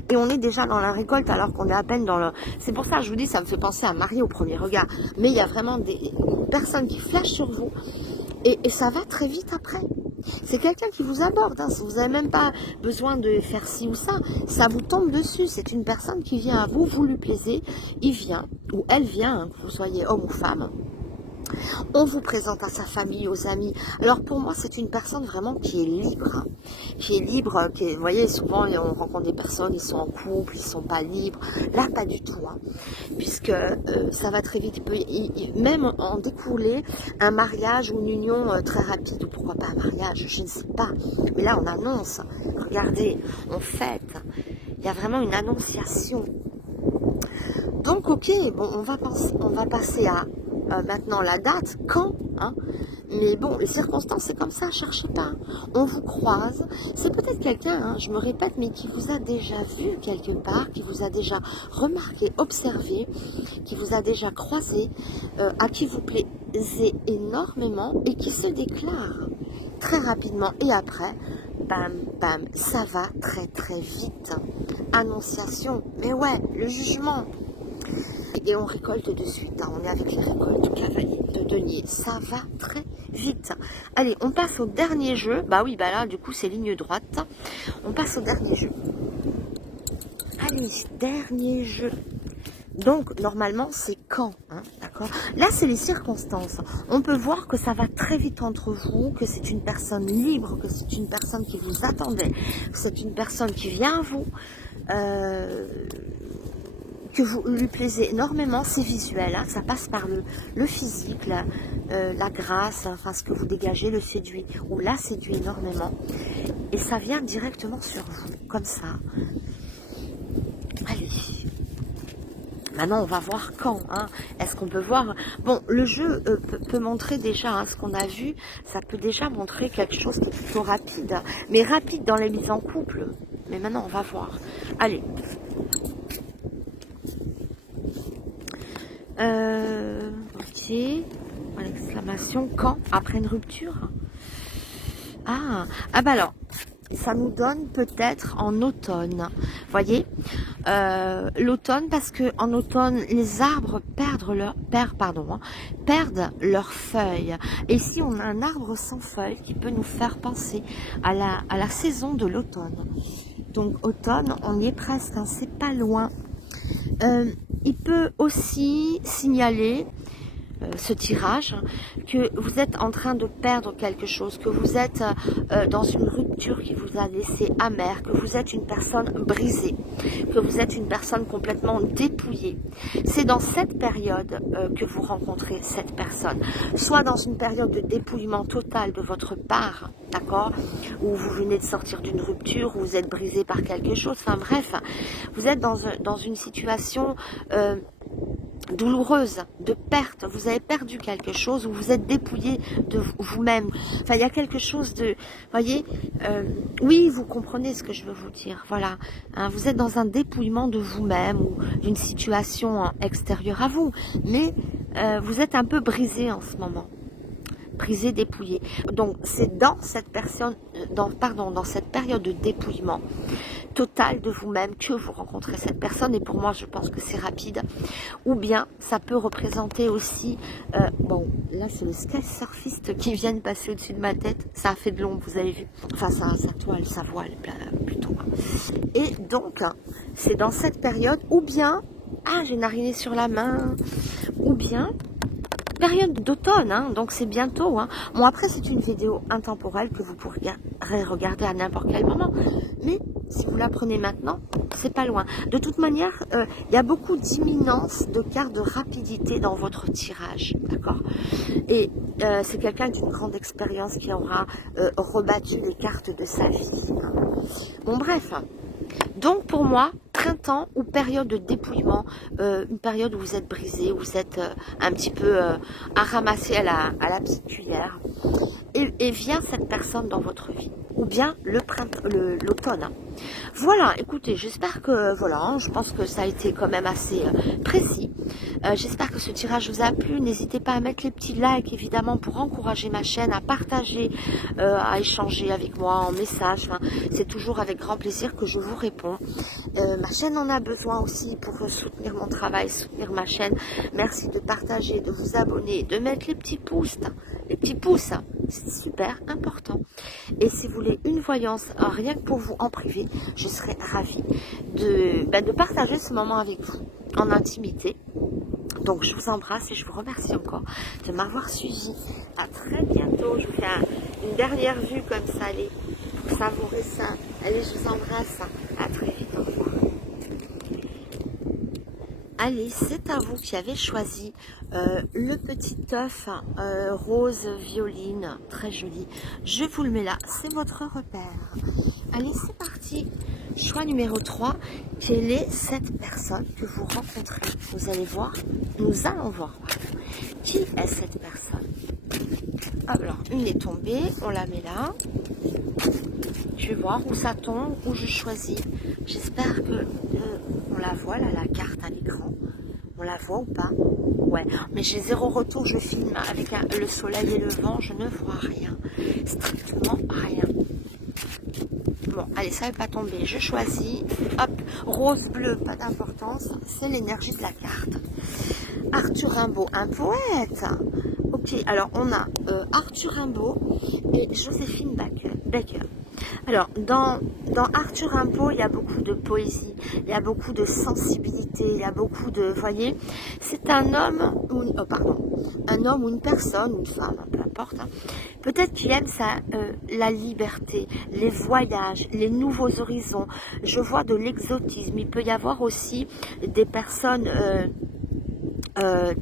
Et on est déjà dans la récolte alors qu'on est à peine dans le... C'est pour ça que je vous dis, ça me fait penser à marier au premier regard. Mais il y a vraiment des personnes qui flashent sur vous. Et ça va très vite après. C'est quelqu'un qui vous aborde. Hein. Vous n'avez même pas besoin de faire ci ou ça. Ça vous tombe dessus. C'est une personne qui vient à vous, vous lui plaisez. Il vient, ou elle vient, hein, que vous soyez homme ou femme. On vous présente à sa famille, aux amis. Alors pour moi, c'est une personne vraiment qui est libre. Hein. Qui est libre. Vous voyez, souvent, on rencontre des personnes, ils sont en couple, ils ne sont pas libres. Là, pas du tout. Hein. Puisque ça va très vite. Il peut même en découler un mariage ou une union très rapide. Ou pourquoi pas un mariage, je ne sais pas. Mais là, on annonce. Regardez, on fête. Il y a vraiment une annonciation. Donc, ok, bon, on va passer à... maintenant la date, quand, hein, Mais bon, les circonstances, c'est comme ça, cherchez pas. On vous croise. C'est peut-être quelqu'un, hein, je me répète, mais qui vous a déjà vu quelque part, qui vous a déjà remarqué, observé, qui vous a déjà croisé, à qui vous plaisez énormément et qui se déclare très rapidement. Et après, bam, bam, ça va très très vite. Annonciation, mais ouais, le jugement. Et on récolte de suite, hein. On est avec les récoltes cavaliers de denier, ça va très vite. Allez, on passe au dernier jeu. Bah oui, bah là, du coup, c'est ligne droite. On passe au dernier jeu. Allez, dernier jeu. Donc, normalement, c'est quand, hein, d'accord? Là, c'est les circonstances. On peut voir que ça va très vite entre vous, que c'est une personne libre, que c'est une personne qui vous attendait, que c'est une personne qui vient à vous, que vous lui plaisez énormément, c'est visuel, hein, ça passe par le physique, la grâce, enfin ce que vous dégagez le séduit, ou la séduit énormément, et ça vient directement sur vous, comme ça. Allez, maintenant on va voir quand, hein. Est-ce qu'on peut voir, bon le jeu peut montrer déjà, hein, ce qu'on a vu, ça peut déjà montrer quelque chose qui est plutôt rapide, hein, mais rapide dans les mises en couple, mais maintenant on va voir. Allez. Ok, l'exclamation quand après une rupture. Ah bah alors, ça nous donne peut-être en automne. Voyez, l'automne, parce que en automne les arbres perdent leurs feuilles. Et ici on a un arbre sans feuilles qui peut nous faire penser à la saison de l'automne. Donc automne, on y est presque, hein, c'est pas loin. Il peut aussi signaler, ce tirage, que vous êtes en train de perdre quelque chose, que vous êtes dans une rupture qui vous a laissé amer, que vous êtes une personne brisée, que vous êtes une personne complètement dépouillée. C'est dans cette période que vous rencontrez cette personne, soit dans une période de dépouillement total de votre part, d'accord, où vous venez de sortir d'une rupture, où vous êtes brisé par quelque chose, enfin bref, vous êtes dans une situation douloureuse, de perte, vous avez perdu quelque chose, ou vous êtes dépouillé de vous-même. Enfin, il y a quelque chose de, voyez, oui, vous comprenez ce que je veux vous dire, voilà. Hein, vous êtes dans un dépouillement de vous-même, ou d'une situation extérieure à vous, mais vous êtes un peu brisé en ce moment. Brisé, dépouillé. Donc, c'est dans cette personne, dans cette période de dépouillement total de vous-même que vous rencontrez cette personne. Et pour moi, je pense que c'est rapide. Ou bien, ça peut représenter aussi, bon, là, c'est le sky surfiste qui vient de passer au-dessus de ma tête. Ça a fait de l'ombre, vous avez vu. Enfin, sa toile, sa voile, plutôt. Et donc, c'est dans cette période, ou bien, ah, j'ai nariné sur la main, ou bien, période d'automne, hein, donc c'est bientôt. Hein. Bon, après, c'est une vidéo intemporelle que vous pourrez regarder à n'importe quel moment. Mais si vous la prenez maintenant, c'est pas loin. De toute manière, il y a beaucoup d'imminence, de cartes de rapidité dans votre tirage. D'accord. Et c'est quelqu'un d'une grande expérience qui aura rebattu les cartes de sa vie. Hein. Bon, bref. Donc pour moi, printemps ou période de dépouillement, une période où vous êtes brisé, où vous êtes un petit peu à ramasser à la petite cuillère, et vient cette personne dans votre vie, ou bien l'automne. Hein. Voilà, écoutez, j'espère que, voilà, hein, je pense que ça a été quand même assez précis. J'espère que ce tirage vous a plu. N'hésitez pas à mettre les petits likes, évidemment, pour encourager ma chaîne, à partager, à échanger avec moi en message. Enfin, c'est toujours avec grand plaisir que je vous réponds. Ma chaîne en a besoin aussi pour soutenir mon travail, soutenir ma chaîne. Merci de partager, de vous abonner, de mettre les petits pouces. Les petits pouces, c'est super important. Et si vous voulez une voyance, rien que pour vous en privé, je serais ravie de partager ce moment avec vous en intimité. Donc je vous embrasse et je vous remercie encore de m'avoir suivi. À très bientôt. Je vous fais une dernière vue comme ça, allez, pour savourer ça. Allez, je vous embrasse. À très vite. Au revoir. Allez, c'est à vous qui avez choisi le petit œuf rose violine, très joli. Je vous le mets là, c'est votre repère. Allez, c'est parti. Choix numéro 3. Quelle est cette personne que vous rencontrez? Vous allez voir, nous allons voir. Qui est cette personne? Alors, une est tombée, on la met là. Je vais voir où ça tombe, où je choisis. J'espère que on la voit, là, la carte à l'écran. On la voit ou pas? Ouais, mais j'ai zéro retour, je filme avec le soleil et le vent, je ne vois rien. Strictement rien. Bon, allez, ça ne va pas tomber. Je choisis. Hop, rose, bleu, pas d'importance. C'est l'énergie de la carte. Arthur Rimbaud, un poète. Ok, alors on a Arthur Rimbaud et Joséphine Baker. Alors, dans Arthur Rimbaud, il y a beaucoup de poésie, il y a beaucoup de sensibilité, il y a beaucoup de... Vous voyez, c'est un homme, un homme ou une personne, une femme, peu importe, hein, peut-être qu'il aime la liberté, les voyages, les nouveaux horizons. Je vois de l'exotisme. Il peut y avoir aussi des personnes...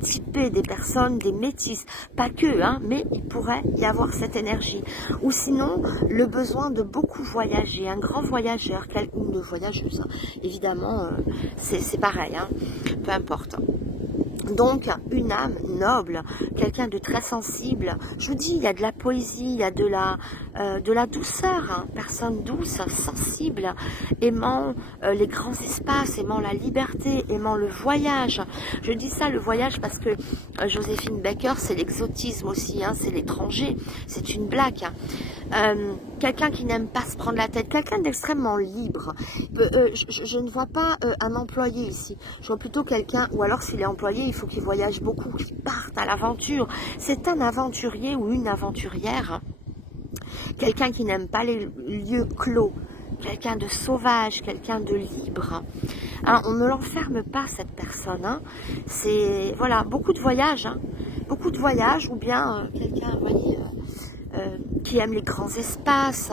typées, des personnes, des métisses, pas que, hein, mais il pourrait y avoir cette énergie. Ou sinon, le besoin de beaucoup voyager, un grand voyageur, ou une voyageuse, hein. Évidemment, c'est pareil, hein, peu importe. Donc, une âme noble, quelqu'un de très sensible. Je vous dis, il y a de la poésie, il y a de la douceur, hein, personne douce, sensible, aimant les grands espaces, aimant la liberté, aimant le voyage. Je dis ça, le voyage, parce que Joséphine Baker, c'est l'exotisme aussi, hein, c'est l'étranger, c'est une blague. Hein. Quelqu'un qui n'aime pas se prendre la tête, quelqu'un d'extrêmement libre. Je ne vois pas un employé ici, je vois plutôt quelqu'un, ou alors s'il est employé, il faut qu'il voyage beaucoup, qu'il parte à l'aventure. C'est un aventurier ou une aventurière, hein. Quelqu'un qui n'aime pas les lieux clos, quelqu'un de sauvage, quelqu'un de libre. Hein, on ne l'enferme pas, cette personne. Hein. C'est, voilà, beaucoup de voyages, hein. Beaucoup de voyages, ou bien quelqu'un, vous voyez... qui aime les grands espaces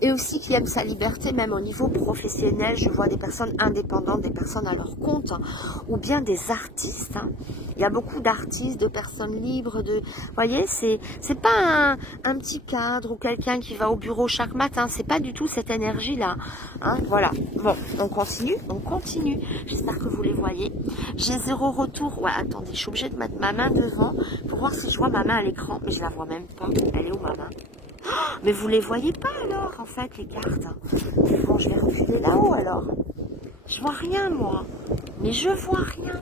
et aussi qui aime sa liberté même au niveau professionnel. Je vois des personnes indépendantes, des personnes à leur compte, hein, ou bien des artistes. Hein. Il y a beaucoup d'artistes, de personnes libres, de, vous voyez, c'est pas un petit cadre ou quelqu'un qui va au bureau chaque matin. C'est pas du tout cette énergie-là. Hein, voilà. Bon, on continue, on continue. J'espère que vous les voyez. J'ai zéro retour. Ouais, attendez, je suis obligée de mettre ma main devant pour voir si je vois ma main à l'écran, mais je la vois même pas. Elle est où, ma main? Oh, mais vous les voyez pas alors, en fait, les cartes. Bon, je vais reculer là-haut alors. Je vois rien, moi. Mais je vois rien.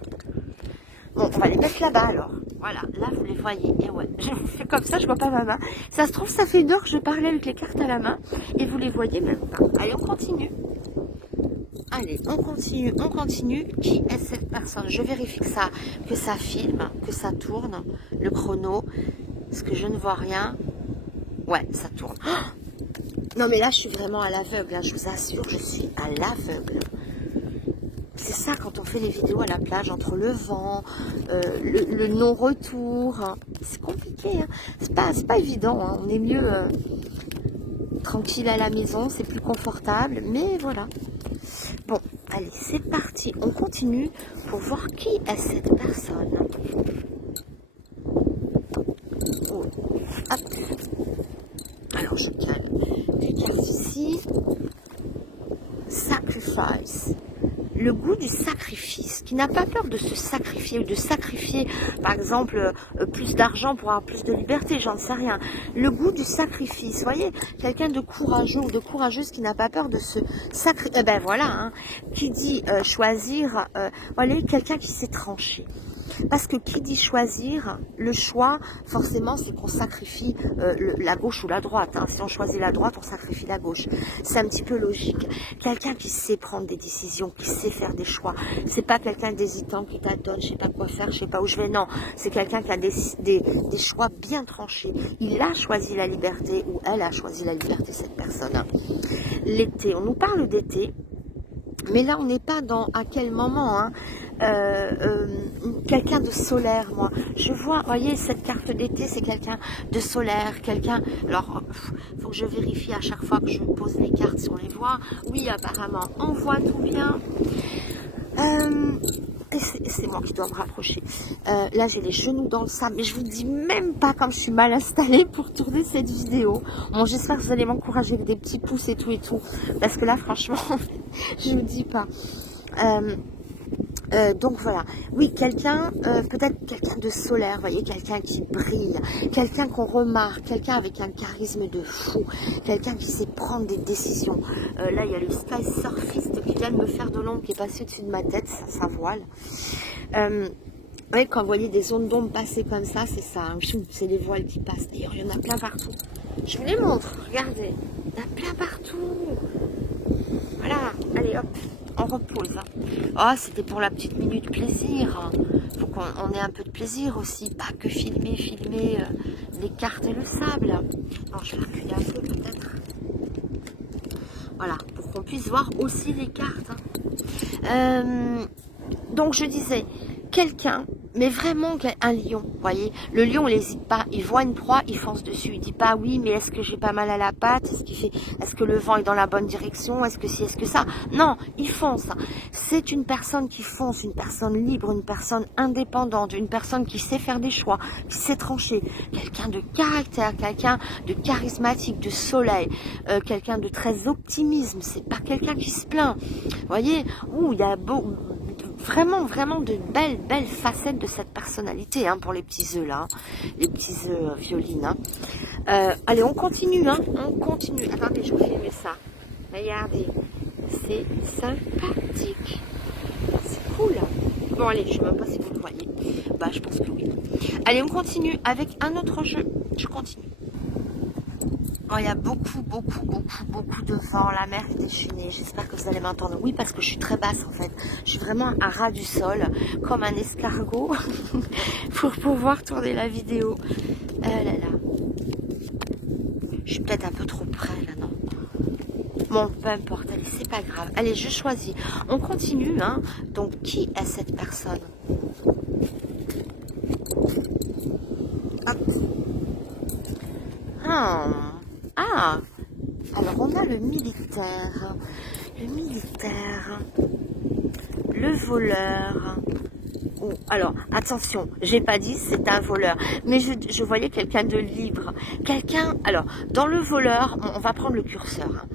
Bon, on va les mettre là-bas alors. Voilà, là vous les voyez. Et ouais, je vous fais comme ça, je vois pas ma main. Ça se trouve, ça fait une heure que je parlais avec les cartes à la main et vous les voyez même pas. Allez, on continue. Allez, on continue, on continue. Qui est cette personne? Je vérifie que ça filme, que ça tourne, le chrono. Parce que je ne vois rien. Ouais, ça tourne. Oh, non, mais là, je suis vraiment à l'aveugle. Hein, je vous assure, je suis à l'aveugle. C'est ça quand on fait les vidéos à la plage, entre le vent, le non-retour. Hein. C'est compliqué. Hein. C'est pas évident. Hein. On est mieux tranquille à la maison, c'est plus confortable. Mais voilà. Bon, allez, c'est parti. On continue pour voir qui est cette personne. Oh, hop. Alors, je calme les cartes ici. Sacrifice. Le goût du sacrifice, qui n'a pas peur de se sacrifier ou de sacrifier, par exemple, plus d'argent pour avoir plus de liberté, j'en sais rien. Le goût du sacrifice, vous voyez, quelqu'un de courageux ou de courageuse qui n'a pas peur de se sacrifier. Eh ben voilà, hein, qui dit choisir, voilà, quelqu'un qui s'est tranché. Parce que qui dit choisir, le choix, forcément, c'est qu'on sacrifie la gauche ou la droite. Hein. Si on choisit la droite, on sacrifie la gauche. C'est un petit peu logique. Quelqu'un qui sait prendre des décisions, qui sait faire des choix. C'est pas quelqu'un d'hésitant qui tâtonne, je sais pas quoi faire, je sais pas où je vais. Non, c'est quelqu'un qui a des choix bien tranchés. Il a choisi la liberté ou elle a choisi la liberté, cette personne. Hein. L'été, on nous parle d'été. Mais là, on n'est pas dans à quel moment, hein, quelqu'un de solaire, moi. Je vois, vous voyez, cette carte d'été, c'est quelqu'un de solaire, quelqu'un... Alors, faut que je vérifie à chaque fois que je pose les cartes si on les voit. Oui, apparemment, on voit tout bien. C'est moi qui dois me rapprocher. Là, j'ai les genoux dans le sable, mais je vous dis même pas comme je suis mal installée pour tourner cette vidéo. Bon, j'espère que vous allez m'encourager avec des petits pouces et tout, parce que là, franchement, je vous dis pas. Donc voilà, oui, quelqu'un, peut-être quelqu'un de solaire, vous voyez, quelqu'un qui brille, quelqu'un qu'on remarque, quelqu'un avec un charisme de fou, quelqu'un qui sait prendre des décisions. Là, il y a le sky surfiste qui vient de me faire de l'ombre, qui est passé au-dessus de ma tête, ça voile. Ouais, quand vous voyez des zones d'ombre passer comme ça, c'est ça, hein, c'est les voiles qui passent. D'ailleurs, il y en a plein partout. Je vous les montre, regardez, il y en a plein partout. Voilà, allez hop, on repose. Oh, c'était pour la petite minute plaisir. Faut qu'on ait un peu de plaisir aussi, pas que filmer les cartes et le sable. Alors, je vais reculer un peu peut-être. Voilà, pour qu'on puisse voir aussi les cartes. Donc, je disais, quelqu'un, mais vraiment un lion, vous voyez, le lion il n'hésite pas, il voit une proie, il fonce dessus, il dit pas oui mais est-ce que j'ai pas mal à la patte, est-ce que le vent est dans la bonne direction, est-ce que si, est-ce que ça, non, il fonce. C'est une personne qui fonce, une personne libre, une personne indépendante, une personne qui sait faire des choix, qui sait trancher, quelqu'un de caractère, quelqu'un de charismatique, de soleil, quelqu'un de très optimisme, c'est pas quelqu'un qui se plaint, vous voyez, il y a vraiment de belles facettes de cette personnalité, hein, pour les petits œufs là, les petits œufs violines. Hein. Allez, on continue, hein, on continue. Attendez, je vais filmer ça. Regardez, c'est sympathique. C'est cool. Bon, allez, je ne sais même pas si vous le voyez. Bah, je pense que oui. Allez, on continue avec un autre jeu. Je continue. Oh, il y a beaucoup de vent, la mer est déchaînée, j'espère que vous allez m'entendre. Oui, parce que je suis très basse en fait, je suis vraiment à ras du sol, comme un escargot, pour pouvoir tourner la vidéo. Là là, je suis peut-être un peu trop près là, non? Bon, peu importe, allez, c'est pas grave. Allez, je choisis. On continue, hein. Donc, qui est cette personne? Hop. Ah, alors on a le militaire, le voleur. Oh, alors, attention, j'ai pas dit c'est un voleur, mais je voyais quelqu'un de libre. Quelqu'un, alors, dans le voleur, on va prendre le curseur.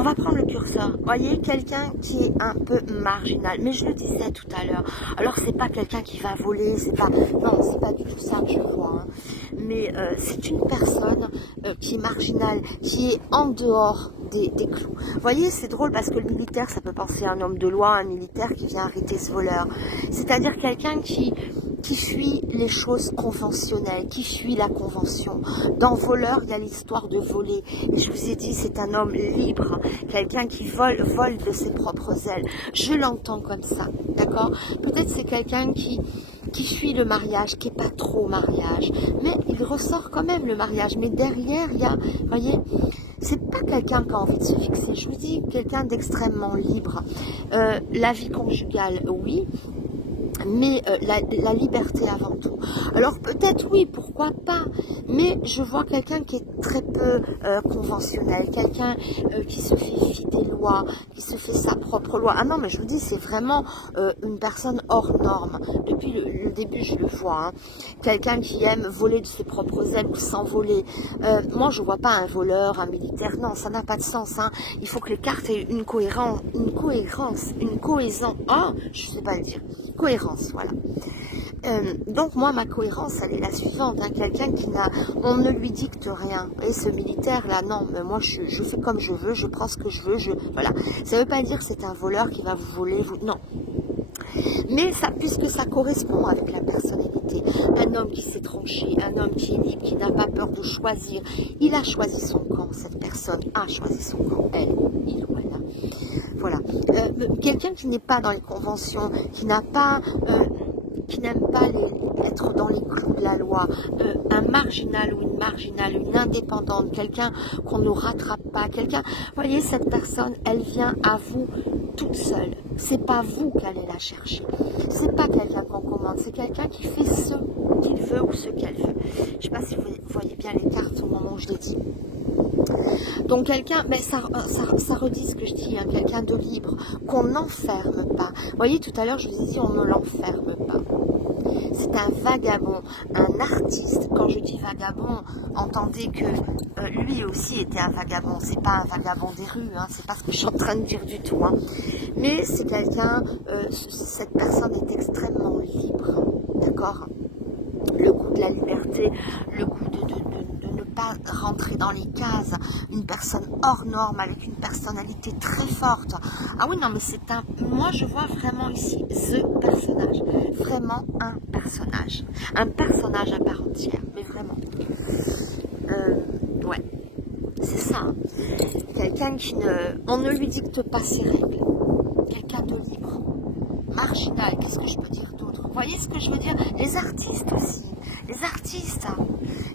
On va prendre le curseur. Vous voyez, quelqu'un qui est un peu marginal. Mais je le disais tout à l'heure. Alors, c'est pas quelqu'un qui va voler. C'est pas, non, c'est pas du tout ça que je vois. Hein. Mais c'est une personne qui est marginale, qui est en dehors des clous. Vous voyez, c'est drôle parce que le militaire, ça peut penser à un homme de loi, un militaire qui vient arrêter ce voleur. C'est-à-dire quelqu'un qui fuit les choses conventionnelles, qui fuit la convention. Dans voleur, il y a l'histoire de voler. Et je vous ai dit, c'est un homme libre, quelqu'un qui vole de ses propres ailes. Je l'entends comme ça, d'accord? Peut-être c'est quelqu'un qui fuit le mariage, qui n'est pas trop mariage, mais il ressort quand même le mariage. Mais derrière, il y a, vous voyez, c'est pas quelqu'un qui a envie de se fixer. Je vous dis, quelqu'un d'extrêmement libre. La vie conjugale, oui. Mais la liberté avant tout. Alors peut-être oui, pourquoi pas, mais je vois quelqu'un qui est très peu conventionnel, quelqu'un qui se fait fi des lois, qui se fait sa propre loi. Ah non, mais je vous dis, c'est vraiment une personne hors norme. Depuis le début, je le vois. Hein. Quelqu'un qui aime voler de ses propres ailes ou s'envoler. Moi, je vois pas un voleur, un militaire. Non, ça n'a pas de sens. Hein. Il faut que les cartes aient une cohérence, une cohésion. Ah, je sais pas le dire. Cohérence, voilà. Donc moi, ma cohérence, elle est la suivante. Hein, quelqu'un qui n'a, on ne lui dicte rien. Et ce militaire-là, non, mais moi, je fais comme je veux, je prends ce que je veux, voilà. Ça ne veut pas dire que c'est un voleur qui va vous voler, non. Mais ça, puisque ça correspond avec la personnalité, un homme qui s'est tranché, un homme qui est libre, qui n'a pas peur de choisir, il a choisi son camp, cette personne a choisi son camp, elle, il ou elle. Voilà. Quelqu'un qui n'est pas dans les conventions, qui n'a pas, qui n'aime pas être dans les clous de la loi, un marginal ou une marginale, une indépendante, quelqu'un qu'on ne rattrape pas, quelqu'un, voyez, cette personne, elle vient à vous toute seule. C'est pas vous qui allez la chercher. C'est pas quelqu'un qu'on commande, c'est quelqu'un qui fait ce qu'il veut ou ce qu'elle veut. Je sais pas si vous voyez bien les cartes au moment où je les dis. Donc quelqu'un, mais ça redit ce que je dis, hein, quelqu'un de libre, qu'on n'enferme pas. Vous voyez, tout à l'heure, je vous ai dit, on ne l'enferme pas. C'est un vagabond, un artiste. Quand je dis vagabond, entendez que lui aussi était un vagabond. C'est pas un vagabond des rues, hein, c'est pas ce que je suis en train de dire du tout. Hein. Mais c'est quelqu'un, cette personne est extrêmement libre, d'accord? Le goût de la liberté, le goût de ne pas rentrer dans les cases, une personne hors norme avec une personnalité très forte. Ah oui, non, mais c'est un... Moi, je vois vraiment ici ce personnage, vraiment un personnage à part entière, mais vraiment. Ouais, c'est ça. Hein. Quelqu'un qui ne... On ne lui dicte pas ses règles. Quelqu'un de libre, marginal, qu'est-ce que je peux dire d'autre? Vous voyez ce que je veux dire? Les artistes aussi, les artistes.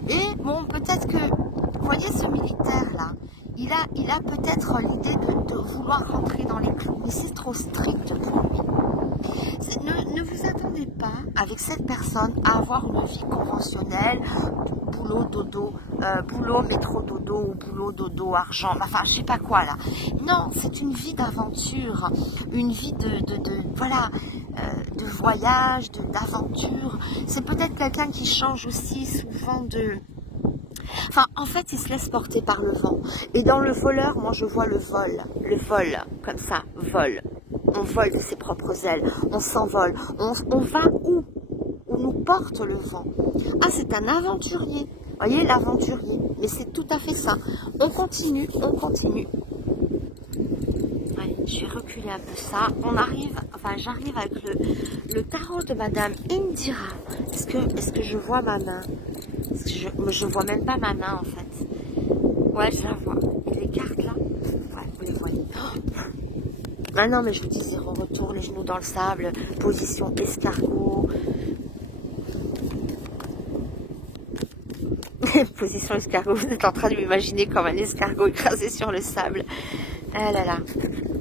Et bon, peut-être que, vous voyez ce militaire-là, il a peut-être l'idée de vouloir rentrer dans les clous, mais c'est trop strict pour lui. Ne vous attendez pas, avec cette personne, à avoir une vie conventionnelle, boulot, dodo, boulot, métro, dodo, ou boulot, dodo, argent, enfin, je sais pas quoi, là. Non, c'est une vie d'aventure, une vie voilà, de voyage, d'aventure. C'est peut-être quelqu'un qui change aussi souvent de... Enfin, en fait, il se laisse porter par le vent. Et dans le voleur, moi, je vois le vol, comme ça, vol. On vole de ses propres ailes, on s'envole, on va où nous porte le vent. Ah, c'est un aventurier. Vous voyez, l'aventurier. Mais c'est tout à fait ça. On continue, on continue. Allez, je vais reculer un peu ça. On arrive, enfin, j'arrive avec le tarot de Madame Indira. Est-ce que je vois ma main? Je vois même pas ma main, en fait. Ouais, je la vois. Et les cartes, là? Ouais, vous les voyez. Oh, ah non, mais je vous disais, on retourne les genoux dans le sable, position escargot. Position escargot, vous êtes en train de m'imaginer comme un escargot écrasé sur le sable. Ah là là.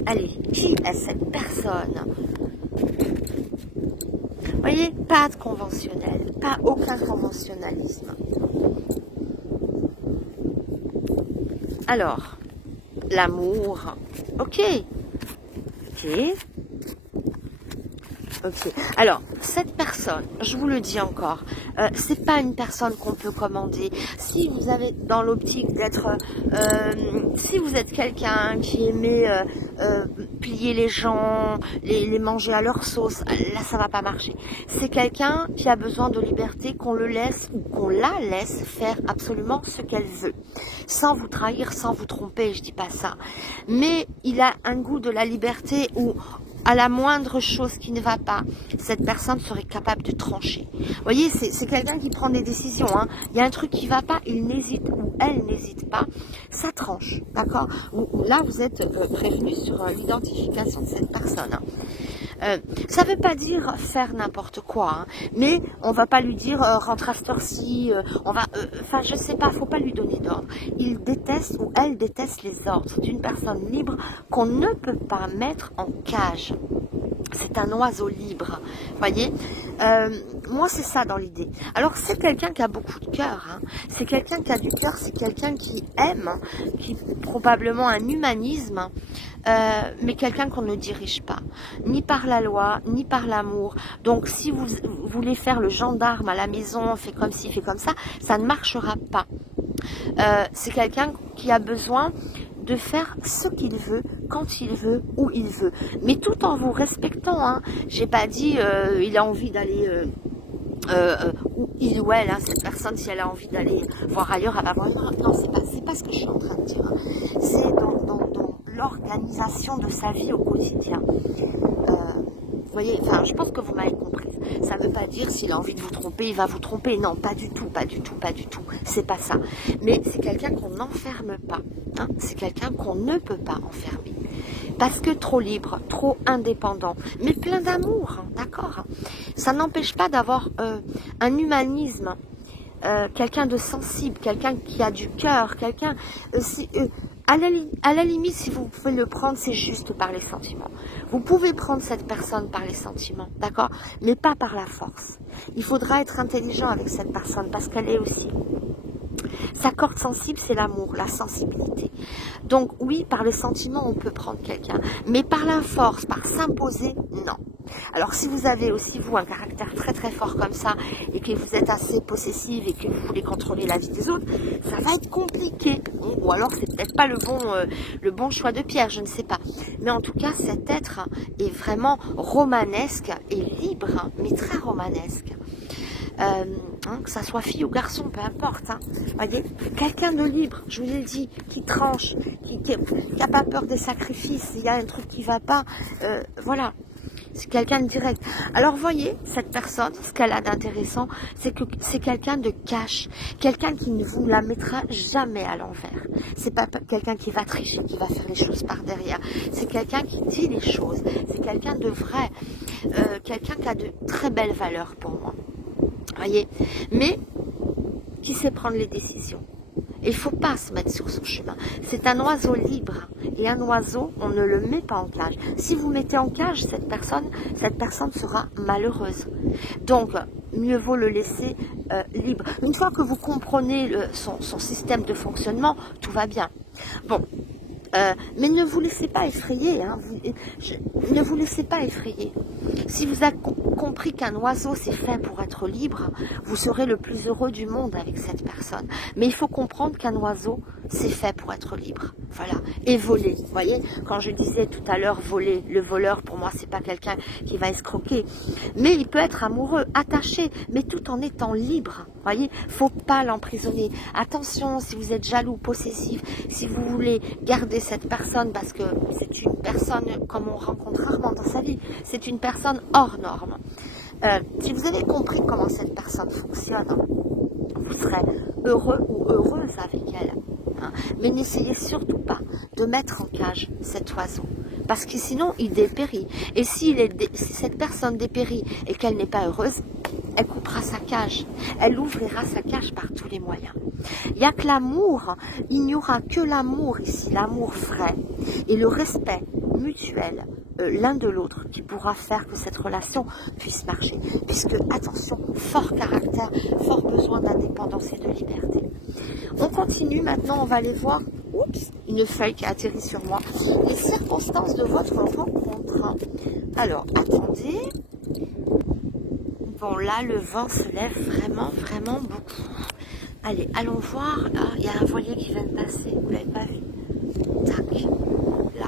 Allez, qui est cette personne? Vous voyez, pas de conventionnel, pas aucun conventionnalisme. Alors, l'amour, ok. Ok. Alors, cette personne, je vous le dis encore, c'est pas une personne qu'on peut commander. Si vous avez dans l'optique d'être, si vous êtes quelqu'un qui aimait plier les gens, les manger à leur sauce, là ça va pas marcher. C'est quelqu'un qui a besoin de liberté, qu'on le laisse ou qu'on la laisse faire absolument ce qu'elle veut, sans vous trahir, sans vous tromper. Je dis pas ça, mais il a un goût de la liberté où à la moindre chose qui ne va pas, cette personne serait capable de trancher. Vous voyez, c'est quelqu'un qui prend des décisions. Hein. Il y a un truc qui ne va pas, il n'hésite ou elle n'hésite pas, ça tranche, d'accord? Là, vous êtes prévenu sur l'identification de cette personne. Hein. Ça ne veut pas dire faire n'importe quoi, hein, mais on ne va pas lui dire rentre à cette heure-ci, enfin je sais pas, faut pas lui donner d'ordre. Il déteste ou elle déteste les ordres. C'est une personne libre qu'on ne peut pas mettre en cage. C'est un oiseau libre, voyez. Moi, c'est ça dans l'idée. Alors, c'est quelqu'un qui a beaucoup de cœur. Hein. C'est quelqu'un qui a du cœur, c'est quelqu'un qui aime, qui probablement un humanisme, mais quelqu'un qu'on ne dirige pas, ni par la loi, ni par l'amour. Donc, si vous voulez faire le gendarme à la maison, fait comme ci, fait comme ça ne marchera pas. C'est quelqu'un qui a besoin de faire ce qu'il veut, quand il veut, où il veut. Mais tout en vous respectant. Hein. J'ai pas dit il a envie d'aller... ou il ou elle, hein, cette personne, si elle a envie d'aller voir ailleurs, elle va voir ailleurs. Non, c'est pas ce que je suis en train de dire. Hein. C'est dans l'organisation de sa vie au quotidien. Vous voyez, enfin, je pense que vous m'avez compris. Ça ne veut pas dire s'il a envie de vous tromper, il va vous tromper. Non, pas du tout, pas du tout, pas du tout. C'est pas ça. Mais c'est quelqu'un qu'on n'enferme pas. Hein. C'est quelqu'un qu'on ne peut pas enfermer. Parce que trop libre, trop indépendant, mais plein d'amour, hein, d'accord. Ça n'empêche pas d'avoir un humanisme, quelqu'un de sensible, quelqu'un qui a du cœur, quelqu'un... à la limite, si vous pouvez le prendre, c'est juste par les sentiments. Vous pouvez prendre cette personne par les sentiments, d'accord, mais pas par la force. Il faudra être intelligent avec cette personne parce qu'elle est aussi Sa corde sensible, c'est l'amour, la sensibilité. Donc oui, par le sentiment, on peut prendre quelqu'un. Mais par la force, par s'imposer, non. Alors si vous avez aussi, vous, un caractère très très fort comme ça, et que vous êtes assez possessive et que vous voulez contrôler la vie des autres, ça va être compliqué. Ou alors c'est peut-être pas le bon choix de pierre, je ne sais pas. Mais en tout cas, cet être est vraiment romanesque et libre, mais très romanesque. Que ça soit fille ou garçon, peu importe. Voyez, quelqu'un de libre, je vous l'ai dit, qui tranche, qui n'a pas peur des sacrifices, s'il y a un truc qui ne va pas, voilà. C'est quelqu'un de direct. Alors voyez, cette personne, ce qu'elle a d'intéressant, c'est que c'est quelqu'un de cash, quelqu'un qui ne vous la mettra jamais à l'envers. C'est pas quelqu'un qui va tricher, qui va faire les choses par derrière. C'est quelqu'un qui dit les choses. C'est quelqu'un de vrai, quelqu'un qui a de très belles valeurs pour moi. Voyez, mais qui sait prendre les décisions. Il ne faut pas se mettre sur son chemin. C'est un oiseau libre. Et un oiseau, on ne le met pas en cage. Si vous mettez en cage cette personne sera malheureuse. Donc, mieux vaut le laisser libre. Une fois que vous comprenez son système de fonctionnement, tout va bien. Bon. Mais ne vous laissez pas effrayer. Ne vous laissez pas effrayer. Si vous avez compris qu'un oiseau c'est fait pour être libre, vous serez le plus heureux du monde avec cette personne. Mais il faut comprendre qu'un oiseau c'est fait pour être libre. Voilà. Et voler. Vous voyez, quand je disais tout à l'heure voler, le voleur pour moi c'est pas quelqu'un qui va escroquer. Mais il peut être amoureux, attaché, mais tout en étant libre. Vous voyez, faut pas l'emprisonner. Attention, si vous êtes jaloux, possessif, si vous voulez garder cette personne parce que c'est une personne comme on rencontre rarement dans sa vie, c'est une personne hors norme. Si vous avez compris comment cette personne fonctionne, vous serez heureux ou heureuse avec elle. Mais n'essayez surtout pas de mettre en cage cet oiseau. Parce que sinon, il dépérit. Et si cette personne dépérit et qu'elle n'est pas heureuse, elle coupera sa cage. Elle ouvrira sa cage par tous les moyens. Il n'y a que l'amour. Il n'y aura que l'amour ici, l'amour vrai. Et le respect mutuel l'un de l'autre qui pourra faire que cette relation puisse marcher. Puisque, attention, fort caractère, fort besoin d'indépendance et de liberté. On continue maintenant, on va aller voir, oups, une feuille qui a atterri sur moi, les circonstances de votre rencontre. Alors, attendez. Bon, là, le vent se lève vraiment, vraiment beaucoup. Allez, allons voir. Ah, il y a un voilier qui vient de passer, vous ne l'avez pas vu. Tac, là.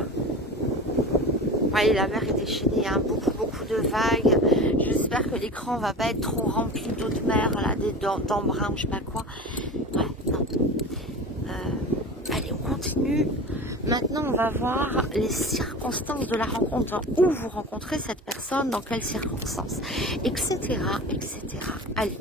Vous voyez, la mer est déchaînée, hein, beaucoup de vagues. J'espère que l'écran va pas être trop rempli d'eau de mer, là, d'embrun ou je sais pas quoi. Ouais, non. Allez, on continue. Maintenant, on va voir les circonstances de la rencontre, où vous rencontrez cette personne, dans quelles circonstances, etc., etc. Allez.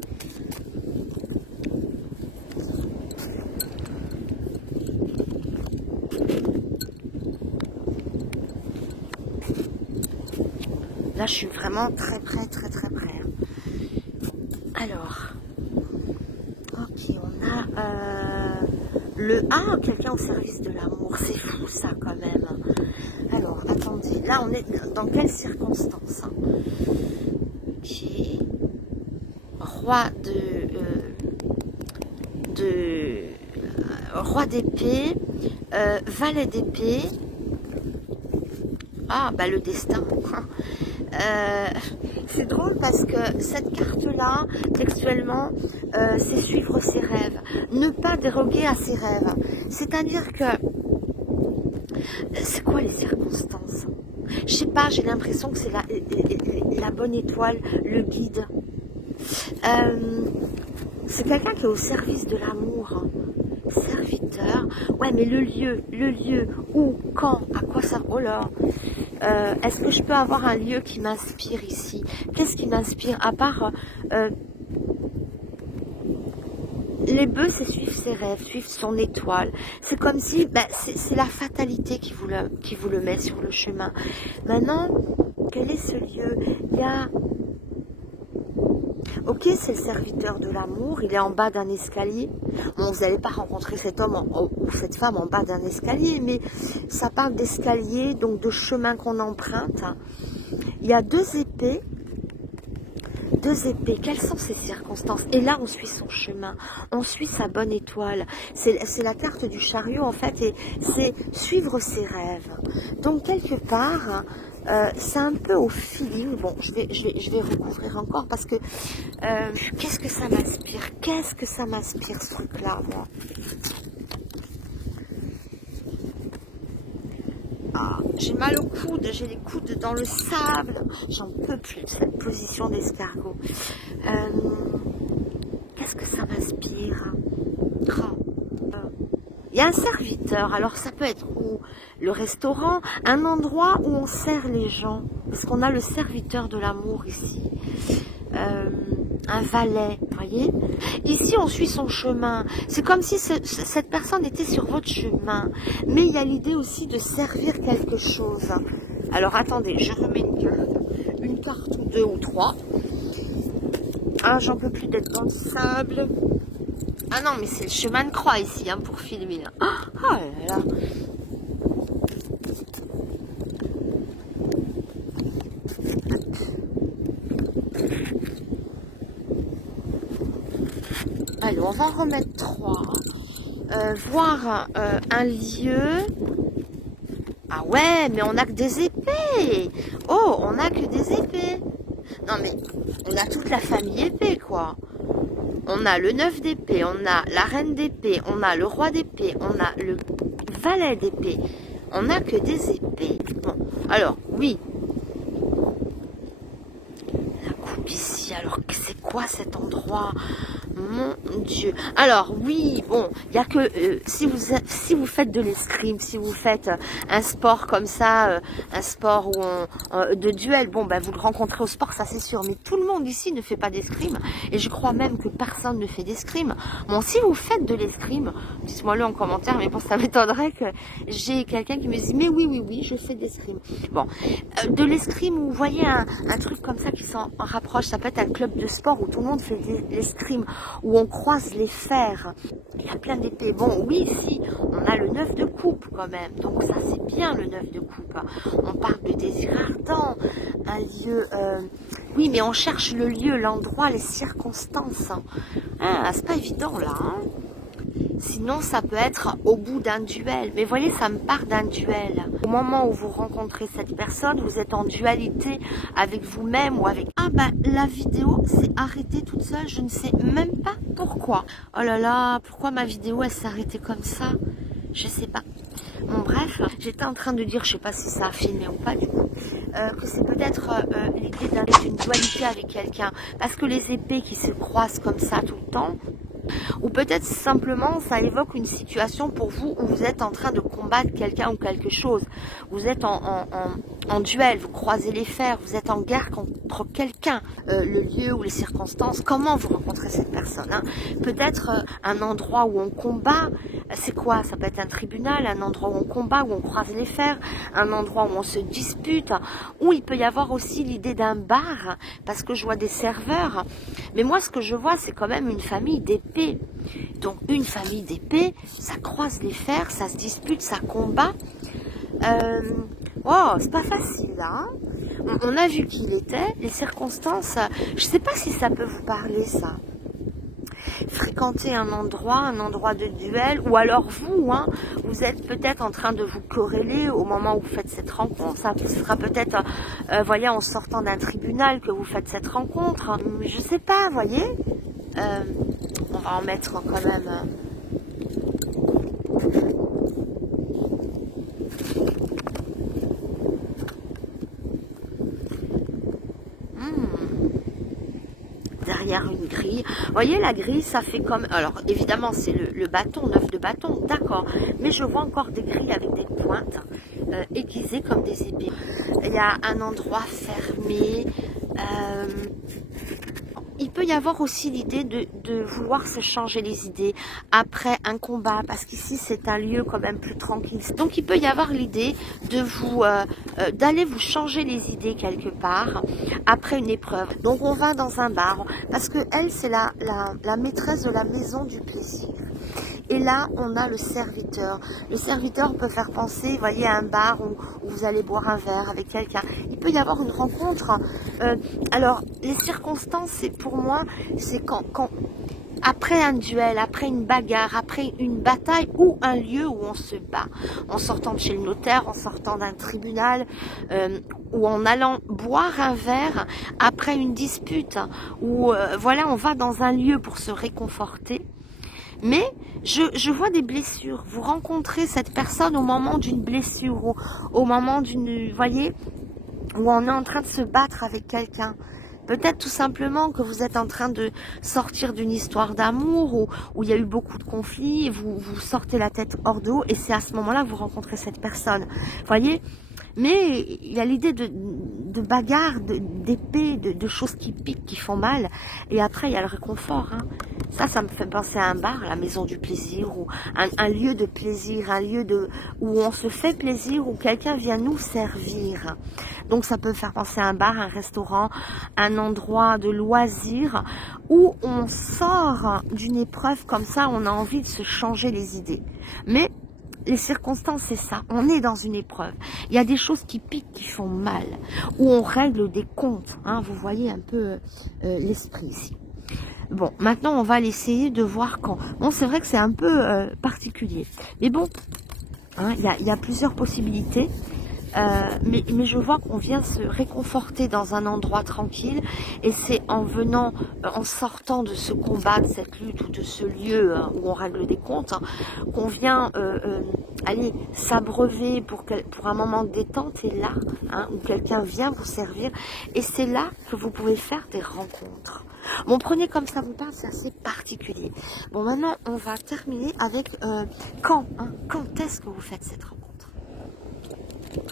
Là, je suis vraiment très près, très très près. Alors, ok, on a quelqu'un au service de l'amour. C'est fou ça quand même. Alors, attendez, là on est dans quelles circonstances? Ok. Roi d'épée, valet d'épée. Ah, bah le destin. C'est drôle parce que cette carte-là, textuellement, c'est suivre ses rêves. Ne pas déroger à ses rêves. C'est-à-dire que... C'est quoi les circonstances? Je sais pas, j'ai l'impression que c'est la bonne étoile, le guide. C'est quelqu'un qui est au service de l'amour. Serviteur. Ouais, mais le lieu, où, quand, à quoi ça... Oh là. Est-ce que je peux avoir un lieu qui m'inspire ici? Qu'est-ce qui m'inspire? À part... les bœufs, c'est suivre ses rêves, suivre son étoile. C'est comme si... Ben, c'est la fatalité qui vous le met sur le chemin. Maintenant, quel est ce lieu? Il y a... Ok, c'est le serviteur de l'amour, il est en bas d'un escalier. Bon, vous n'allez pas rencontrer cet homme ou cette femme en bas d'un escalier, mais ça parle d'escalier, donc de chemin qu'on emprunte. Il y a deux épées 2 épées, quelles sont ces circonstances? Et là, on suit son chemin, on suit sa bonne étoile. C'est la carte du chariot, en fait, et c'est suivre ses rêves. Donc, quelque part, c'est un peu au feeling. Bon, je vais recouvrir encore parce que qu'est-ce que ça m'inspire? Qu'est-ce que ça m'inspire, ce truc-là, moi? Ah, j'ai mal au coude, j'ai les coudes dans le sable. J'en peux plus de cette position d'escargot. Qu'est-ce que ça m'inspire? Il y a un serviteur, alors ça peut être où? Le restaurant, un endroit où on sert les gens. Parce qu'on a le serviteur de l'amour ici. Un valet, vous voyez? Ici, on suit son chemin. C'est comme si cette personne était sur votre chemin. Mais il y a l'idée aussi de servir quelque chose. Alors, attendez, je remets une carte. Une carte ou 2 ou 3. Ah, j'en peux plus d'être dans le sable. Ah non, mais c'est le chemin de croix ici, hein, pour filmer. Là. Oh là là. Allez, on va en remettre 3. Voir un lieu. Ah ouais, mais on n'a que des épées. Oh, on n'a que des épées. Non mais, on a toute la famille épée, quoi. On a le 9 d'épée, on a la reine d'épée, on a le roi d'épée, on a le valet d'épée. On n'a que des épées. Bon, alors, oui. La coupe ici, alors c'est quoi cet endroit? Mon Dieu. Alors oui, bon, il y a que si vous faites de l'escrime, si vous faites un sport comme ça, un sport où de duel, bon ben vous le rencontrez au sport, ça c'est sûr. Mais tout le monde ici ne fait pas d'escrime, et je crois même que personne ne fait d'escrime. Bon, si vous faites de l'escrime, dites-moi-le en commentaire. Mais bon, ça m'étonnerait que j'ai quelqu'un qui me dise mais oui, je fais de l'escrime. Bon, de l'escrime où vous voyez un truc comme ça qui s'en rapproche, ça peut être un club de sport où tout le monde fait de l'escrime, où on croise les fers. Il y a plein d'épées. Bon, oui, ici, on a le 9 de coupe quand même. Donc ça, c'est bien le 9 de coupe. On parle de désir ardent, un lieu... Oui, mais on cherche le lieu, l'endroit, les circonstances. Ah, c'est pas évident, là. Hein. Sinon, ça peut être au bout d'un duel. Mais voyez, ça me part d'un duel. Au moment où vous rencontrez cette personne, vous êtes en dualité avec vous-même ou avec... Ah bah, la vidéo s'est arrêtée toute seule. Je ne sais même pas pourquoi. Oh là là, pourquoi ma vidéo, elle s'est arrêtée comme ça? Je sais pas. Bon, bref, j'étais en train de dire, je sais pas si ça a filmé ou pas du coup, que c'est peut-être l'idée d'aller d'une dualité avec quelqu'un. Parce que les épées qui se croisent comme ça tout le temps, ou peut-être simplement ça évoque une situation pour vous où vous êtes en train de combattre quelqu'un ou quelque chose. Vous êtes en duel, vous croisez les fers, vous êtes en guerre contre quelqu'un. Le lieu ou les circonstances, comment vous rencontrez cette personne, hein? Peut-être un endroit où on combat, c'est quoi? Ça peut être un tribunal, un endroit où on combat, où on croise les fers, un endroit où on se dispute, où il peut y avoir aussi l'idée d'un bar, parce que je vois des serveurs. Mais moi, ce que je vois, c'est quand même une famille d'épées. Donc, une famille d'épées, ça croise les fers, ça se dispute, ça combat. Oh, c'est pas facile, hein? On a vu qui il était, les circonstances. Je sais pas si ça peut vous parler, ça. Fréquenter un endroit de duel, ou alors vous, hein, vous êtes peut-être en train de vous corréler au moment où vous faites cette rencontre. Ça sera peut-être, voyez, en sortant d'un tribunal que vous faites cette rencontre. Je sais pas, voyez. On va en mettre quand même. Derrière une grille. Vous voyez, la grille, ça fait comme... Alors, évidemment, c'est le bâton, 9 de bâton, d'accord. Mais je vois encore des grilles avec des pointes aiguisées comme des épées. Il y a un endroit fermé. Il peut y avoir aussi l'idée de vouloir se changer les idées après un combat, parce qu'ici c'est un lieu quand même plus tranquille. Donc il peut y avoir l'idée de vous d'aller vous changer les idées quelque part après une épreuve. Donc on va dans un bar, parce que elle c'est la maîtresse de la maison du plaisir. Et là, on a le serviteur. Le serviteur peut faire penser, vous voyez, à un bar où vous allez boire un verre avec quelqu'un. Il peut y avoir une rencontre. Alors, les circonstances, c'est pour moi, c'est quand après un duel, après une bagarre, après une bataille ou un lieu où on se bat, en sortant de chez le notaire, en sortant d'un tribunal, ou en allant boire un verre après une dispute, ou voilà, on va dans un lieu pour se réconforter. Mais je vois des blessures. Vous rencontrez cette personne au moment d'une blessure, au moment d'une, vous voyez, où on est en train de se battre avec quelqu'un. Peut-être tout simplement que vous êtes en train de sortir d'une histoire d'amour où il y a eu beaucoup de conflits et vous sortez la tête hors de haut et c'est à ce moment-là que vous rencontrez cette personne. Vous voyez? Mais il y a l'idée de bagarre, d'épée, de choses qui piquent, qui font mal. Et après, il y a le réconfort. Hein. Ça me fait penser à un bar, la maison du plaisir, ou un lieu de plaisir, un lieu où on se fait plaisir, où quelqu'un vient nous servir. Donc ça peut faire penser à un bar, un restaurant, un endroit de loisir, où on sort d'une épreuve comme ça, on a envie de se changer les idées. Mais les circonstances, c'est ça. On est dans une épreuve. Il y a des choses qui piquent, qui font mal. Où on règle des comptes. Hein, vous voyez un peu l'esprit ici. Bon, maintenant, on va essayer de voir quand. Bon, c'est vrai que c'est un peu particulier. Mais bon, hein, il y a plusieurs possibilités. Mais je vois qu'on vient se réconforter dans un endroit tranquille et c'est en venant, en sortant de ce combat, de cette lutte ou de ce lieu où on règle des comptes, hein, qu'on vient aller s'abreuver pour un moment de détente et là, hein, où quelqu'un vient vous servir et c'est là que vous pouvez faire des rencontres. Bon, prenez comme ça vous parle, c'est assez particulier. Bon, maintenant, on va terminer avec quand, hein, quand est-ce que vous faites cette rencontre?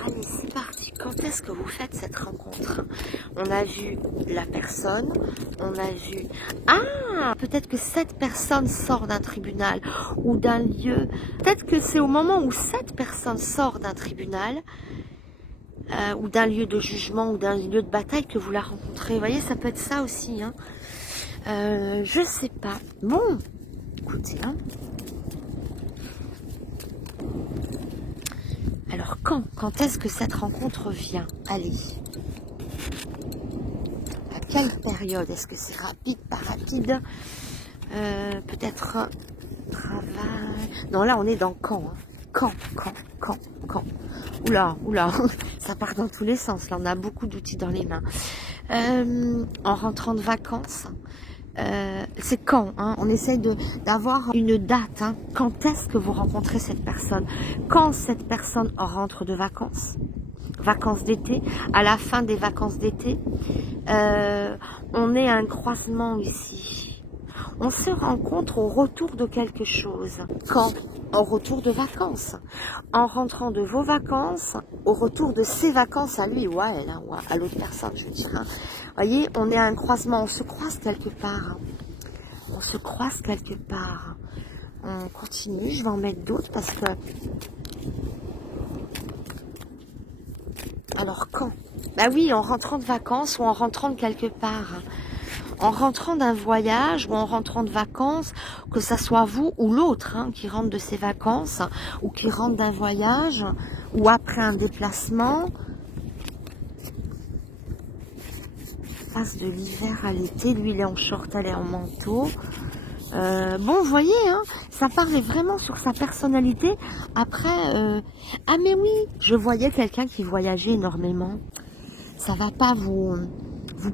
Allez, c'est parti. Quand est-ce que vous faites cette rencontre? On a vu la personne, on a vu... Ah, peut-être que cette personne sort d'un tribunal ou d'un lieu. Peut-être que c'est au moment où cette personne sort d'un tribunal ou d'un lieu de jugement ou d'un lieu de bataille que vous la rencontrez. Vous voyez, ça peut être ça aussi. Hein. Je sais pas. Bon, écoutez, hein. Alors quand est-ce que cette rencontre vient? Allez. À quelle période? Est-ce que c'est rapide, pas rapide? Peut-être travail. Non, là on est dans quand. Hein. Quand. Oula, ça part dans tous les sens. Là on a beaucoup d'outils dans les mains. En rentrant de vacances. C'est quand, hein, on essaye d'avoir une date, hein, quand est-ce que vous rencontrez cette personne, quand cette personne rentre de vacances d'été, à la fin des vacances d'été, on est à un croisement ici, on se rencontre au retour de quelque chose, quand? Au retour de vacances, en rentrant de vos vacances, au retour de ses vacances à lui ou à elle, hein, ou à l'autre personne, je veux dire. Hein. Voyez, on est à un croisement, on se croise quelque part. Hein. On se croise quelque part. On continue, je vais en mettre d'autres parce que... Alors quand? Bah oui, en rentrant de vacances ou en rentrant de quelque part. En rentrant d'un voyage ou en rentrant de vacances, que ça soit vous ou l'autre hein, qui rentre de ses vacances ou qui rentre d'un voyage ou après un déplacement, passe de l'hiver à l'été, lui il est en short, elle est en manteau. Bon, vous voyez, hein, ça parlait vraiment sur sa personnalité. Après, ah mais oui, je voyais quelqu'un qui voyageait énormément. Ça va pas vous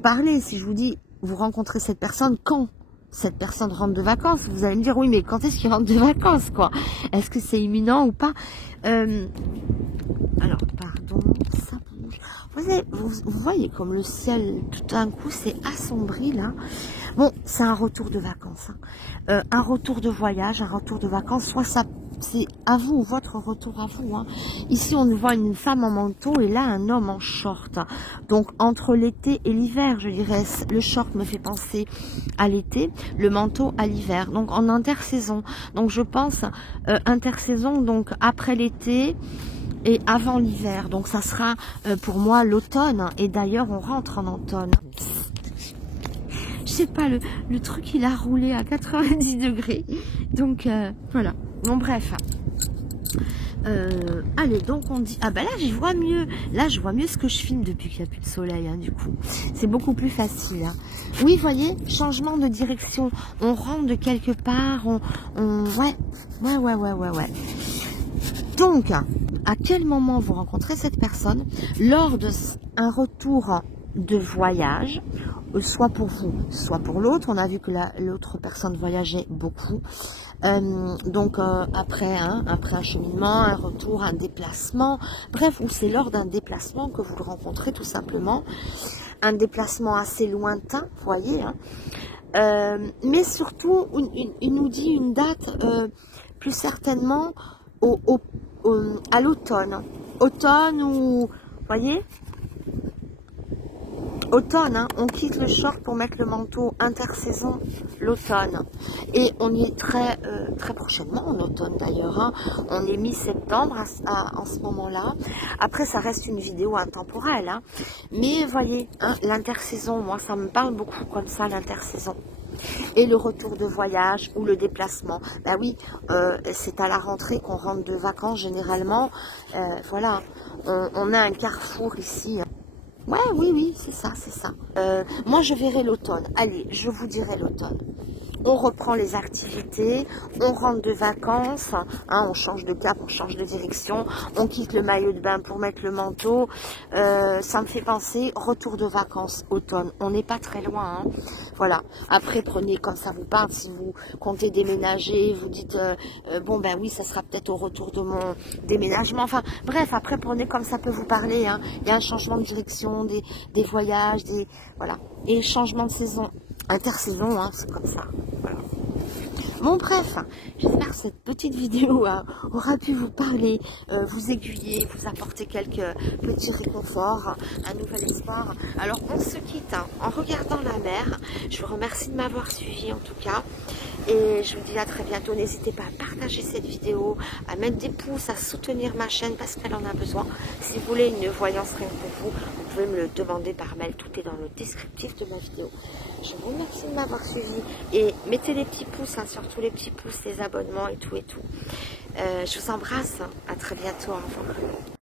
parler si je vous dis... Vous rencontrez cette personne quand cette personne rentre de vacances. Vous allez me dire, oui, mais quand est-ce qu'il rentre de vacances, quoi? Est-ce que c'est imminent ou pas? Alors, pardon, ça bouge. Vous voyez comme le ciel, tout d'un coup, c'est assombri, là. Bon, c'est un retour de vacances. Hein. Un retour de voyage, un retour de vacances. Soit ça, c'est à vous, votre retour à vous. Hein. Ici, on voit une femme en manteau et là, un homme en short. Donc, entre l'été et l'hiver, je dirais, le short me fait penser à l'été, le manteau à l'hiver. Donc, en intersaison. Donc, je pense, intersaison, donc après l'été et avant l'hiver. Donc, ça sera pour moi l'automne. Et d'ailleurs, on rentre en automne. Je sais pas, le truc il a roulé à 90 degrés. Donc voilà. Bon bref. Allez, donc on dit... Ah bah là, je vois mieux. Là, je vois mieux ce que je filme depuis qu'il n'y a plus de soleil, hein, du coup. C'est beaucoup plus facile. Hein. Oui, voyez, changement de direction. On rentre de quelque part. Ouais. Donc, à quel moment vous rencontrez cette personne? Lors d'un retour de voyage, soit pour vous, soit pour l'autre. On a vu que l'autre personne voyageait beaucoup. Après un cheminement, un retour, un déplacement, bref, ou c'est lors d'un déplacement que vous le rencontrez tout simplement, un déplacement assez lointain, vous voyez, hein. Mais surtout, il nous dit une date plus certainement à l'automne, ou, vous voyez, automne, hein, on quitte le short pour mettre le manteau, intersaison, l'automne. Et on y est très prochainement, en automne d'ailleurs. Hein. On est mi-septembre en ce moment-là. Après, ça reste une vidéo intemporelle. Hein. Mais voyez, hein, l'intersaison, moi, ça me parle beaucoup comme ça, l'intersaison. Et le retour de voyage ou le déplacement. Ben oui, c'est à la rentrée qu'on rentre de vacances généralement. Voilà, on a un carrefour ici. Ouais, oui, c'est ça. Moi, je verrai l'automne. Allez, je vous dirai l'automne. On reprend les activités, on rentre de vacances, hein, on change de cap, on change de direction, on quitte le maillot de bain pour mettre le manteau. Ça me fait penser, retour de vacances, automne. On n'est pas très loin. Hein. Voilà. Après, prenez comme ça vous parle. Si vous comptez déménager, vous dites, bon, ben oui, ça sera peut-être au retour de mon déménagement. Enfin, bref, après, prenez comme ça peut vous parler. Hein. Il y a un changement de direction, des voyages, voilà. Et changement de saison. Intersaison, hein, c'est comme ça. Voilà. Bon, bref, j'espère que cette petite vidéo aura pu vous parler, vous aiguiller, vous apporter quelques petits réconforts, un nouvel espoir. Alors, on se quitte hein, en regardant la mer. Je vous remercie de m'avoir suivi en tout cas. Et je vous dis à très bientôt. N'hésitez pas à partager cette vidéo, à mettre des pouces, à soutenir ma chaîne parce qu'elle en a besoin. Si vous voulez une voyance rien que pour vous, vous pouvez me le demander par mail. Tout est dans le descriptif de ma vidéo. Je vous remercie de m'avoir suivi et mettez les petits pouces, hein, surtout les petits pouces, les abonnements et tout. Je vous embrasse. À très bientôt. Au revoir.